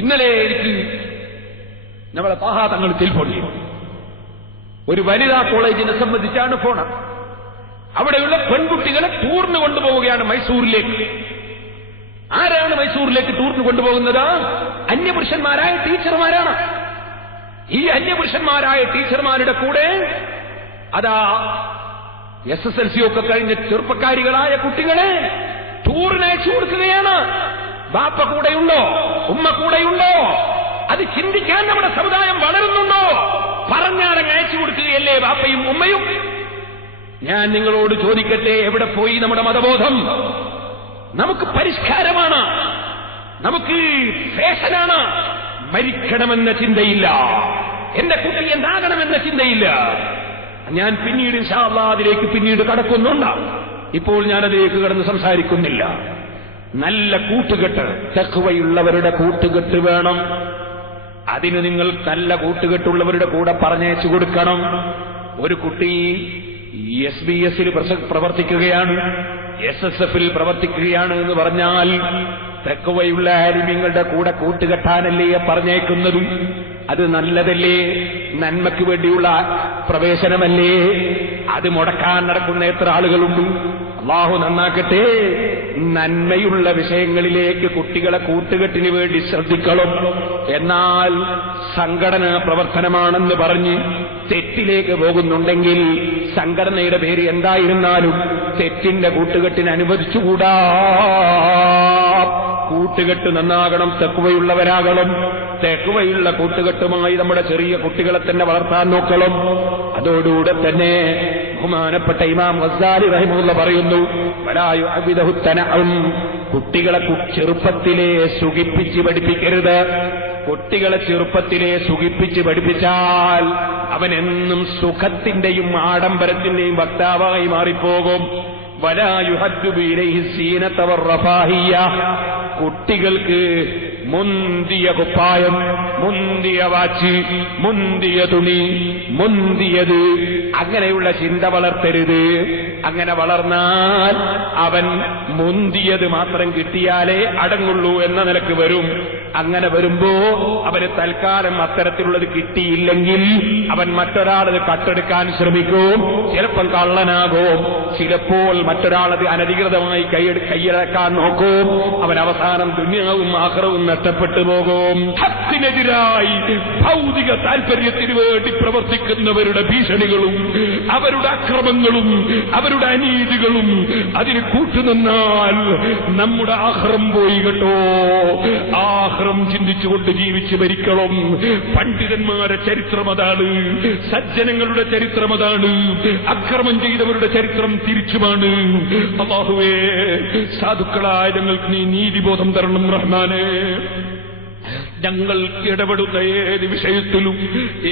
ഇന്നലെ എനിക്ക് നമ്മളെ തങ്ങൾ തിൽപ്പൊടി ഒരു വനിതാ കോളേജിനെ സംബന്ധിച്ചാണ് ഫോണ്. അവിടെയുള്ള പെൺകുട്ടികളെ ടൂറിന് കൊണ്ടുപോവുകയാണ് മൈസൂരിലേക്ക്. ആരാണ് മൈസൂരിലേക്ക് ടൂറിന് കൊണ്ടുപോകുന്നത്? അന്യപുരുഷന്മാരായ ടീച്ചർമാരാണ്. ഈ അന്യപുരുഷന്മാരായ ടീച്ചർമാരുടെ കൂടെ അതാ SSLC ഒക്കെ കഴിഞ്ഞ ചെറുപ്പക്കാരികളായ കുട്ടികളെ ടൂറിന് അയച്ചു കൊടുക്കുകയാണ്. ബാപ്പ കൂടെയുണ്ടോ? ഉമ്മ കൂടെയുണ്ടോ? അത് ചിന്തിക്കാൻ നമ്മുടെ സമുദായം വളരുന്നുണ്ടോ? പറഞ്ഞാലങ്ങ് അയച്ചു കൊടുക്കുകയല്ലേ ബാപ്പയും ഉമ്മയും? ഞാൻ നിങ്ങളോട് ചോദിക്കട്ടെ, എവിടെ പോയി നമ്മുടെ മതബോധം? നമുക്ക് പരിഷ്കാരമാണ്, നമുക്ക് ഫാഷനാണ്. മരിക്കണമെന്ന ചിന്തയില്ല, എന്റെ കുട്ടി എന്താകണമെന്ന ചിന്തയില്ല. ഞാൻ പിന്നീട് ഇൻഷാ അല്ലാഹ് അതിലേക്ക് പിന്നീട് കടക്കുന്നുണ്ട്. ഇപ്പോൾ ഞാനതിലേക്ക് കടന്ന് സംസാരിക്കുന്നില്ല. നല്ല കൂട്ടുകെട്ട്, തഖ്വയുള്ളവരുടെ കൂട്ടുകെട്ട് വേണം. അതിന് നിങ്ങൾ നല്ല കൂട്ടുകെട്ടുള്ളവരുടെ കൂടെ പറഞ്ഞയച്ചു കൊടുക്കണം. ഒരു കുട്ടി SBS പ്രവർത്തിക്കുകയാണ്, SSF പ്രവർത്തിക്കുകയാണ് എന്ന് പറഞ്ഞാൽ തഖ്വയുള്ള ആലിമീങ്ങളുടെ കൂടെ കൂട്ടുകെട്ടാനല്ലേ പറഞ്ഞേക്കുന്നത്? അത് നല്ലതല്ലേ? നന്മയ്ക്ക് വേണ്ടിയുള്ള പ്രവേശനമല്ലേ? അത് മുടക്കാൻ നടക്കുന്ന എത്ര ആളുകളുണ്ട്? അല്ലാഹു നന്നാക്കട്ടെ. നന്മയുള്ള വിഷയങ്ങളിലേക്ക് കുട്ടികളെ കൂട്ടുകെട്ടിന് വേണ്ടി ശ്രദ്ധിക്കണം. എന്നാൽ സംഘടനാ പ്രവർത്തനമാണെന്ന് പറഞ്ഞ് തെറ്റിലേക്ക് പോകുന്നുണ്ടെങ്കിൽ സംഘടനയുടെ പേര് എന്തായിരുന്നാലും തെറ്റിന്റെ കൂട്ടുകെട്ടിന് അനുവദിച്ചുകൂടാ. കൂട്ടുകെട്ട് നന്നാകണം, തഖ്വയുള്ളവരാകണം. തഖ്വയുള്ള കൂട്ടുകെട്ടുമായി നമ്മുടെ ചെറിയ കുട്ടികളെ തന്നെ വളർത്താൻ നോക്കണം. അതോടുകൂടെ തന്നെ ബഹുമാനപ്പെട്ട ഇമാം ഗസ്സാലി റഹിമഹുല്ലാഹ് പറയുന്നു, വലാ യുഅബിദഹു തനഉം, കുട്ടികളെ ചെറുപ്പത്തിലെ സുഖിപ്പിച്ച് പഠിപ്പിക്കരുത്. കുട്ടികളെ ചെറുപ്പത്തിലെ സുഖിപ്പിച്ച് പഠിപ്പിച്ചാൽ അവനെന്നും സുഖത്തിന്റെയും ആഡംബരത്തിന്റെയും വക്താവായി മാറിപ്പോകും. വലാ യുഹദ്ദു ഇലൈഹി സീനത വറഫാഹിയ, കുട്ടികൾക്ക് മുന്തിയ കുപ്പായം, മുന്തിയ വാച്ച്, മുന്തിയ തുണി, മുന്തിയത്, അങ്ങനെയുള്ള ചിന്ത വളർത്തരുത്. അങ്ങനെ വളർന്നാൽ അവൻ മുന്തിയത് മാത്രം കിട്ടിയാലേ അടങ്ങുള്ളൂ എന്ന നിലക്ക് വരും. അങ്ങനെ വരുമ്പോ അവന് തൽക്കാലം അത്തരത്തിലുള്ളത് കിട്ടിയില്ലെങ്കിൽ അവൻ മറ്റൊരാളത് കട്ടെടുക്കാൻ ശ്രമിക്കും. ചിലപ്പം കള്ളനാകും, ചിലപ്പോൾ മറ്റൊരാളത് അനധികൃതമായി കൈയടക്കാൻ നോക്കും. അവൻ അവസാനം ദുനിയാവും ആഖിറവും നഷ്ടപ്പെട്ടു പോകും. ഹക്കിനെതിരായി ഭൗതിക താൽപര്യത്തിന് വേണ്ടി പ്രവർത്തിക്കുന്നവരുടെ ഭീഷണികളും അവരുടെ അക്രമങ്ങളും അവരുടെ അനീതികളും അതിന് കൂട്ടുനിന്നാൽ നമ്മുടെ ആഖിറം പോയി കേട്ടോ. ആഖിറം ചിന്തിച്ചുകൊണ്ട് ജീവിച്ച് മരിക്കണം. പണ്ഡിതന്മാരുടെ ചരിത്രം അതാണ്, സജ്ജനങ്ങളുടെ ചരിത്രം അതാണ്, അക്രമം ചെയ്തവരുടെ ചരിത്രം തിരിച്ചുമാണ്. അല്ലാഹുവേ, സാധുക്കളായ ഞങ്ങൾക്ക് നീ നീതിബോധം തരണം റഹ്മാനേ. ഞങ്ങൾ ഇടപെടുന്ന ഏത് വിഷയത്തിലും,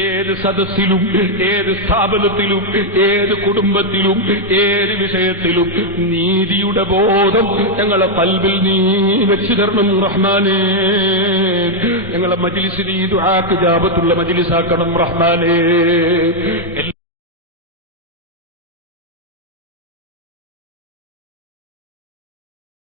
ഏത് സദസ്സിലും, ഏത് സ്ഥാപനത്തിലും, ഏത് കുടുംബത്തിലും, ഏത് വിഷയത്തിലും നീതിയുടെ ബോധം ഞങ്ങളെ ഖൽബിൽ നീ വെച്ചു തരണം റഹ്മാനേ. ഞങ്ങളെ മജ്ലിസ് നീ ദുആക്ക് ഇജാബത്തുള്ള മജ്ലിസാക്കണം റഹ്മാനേ.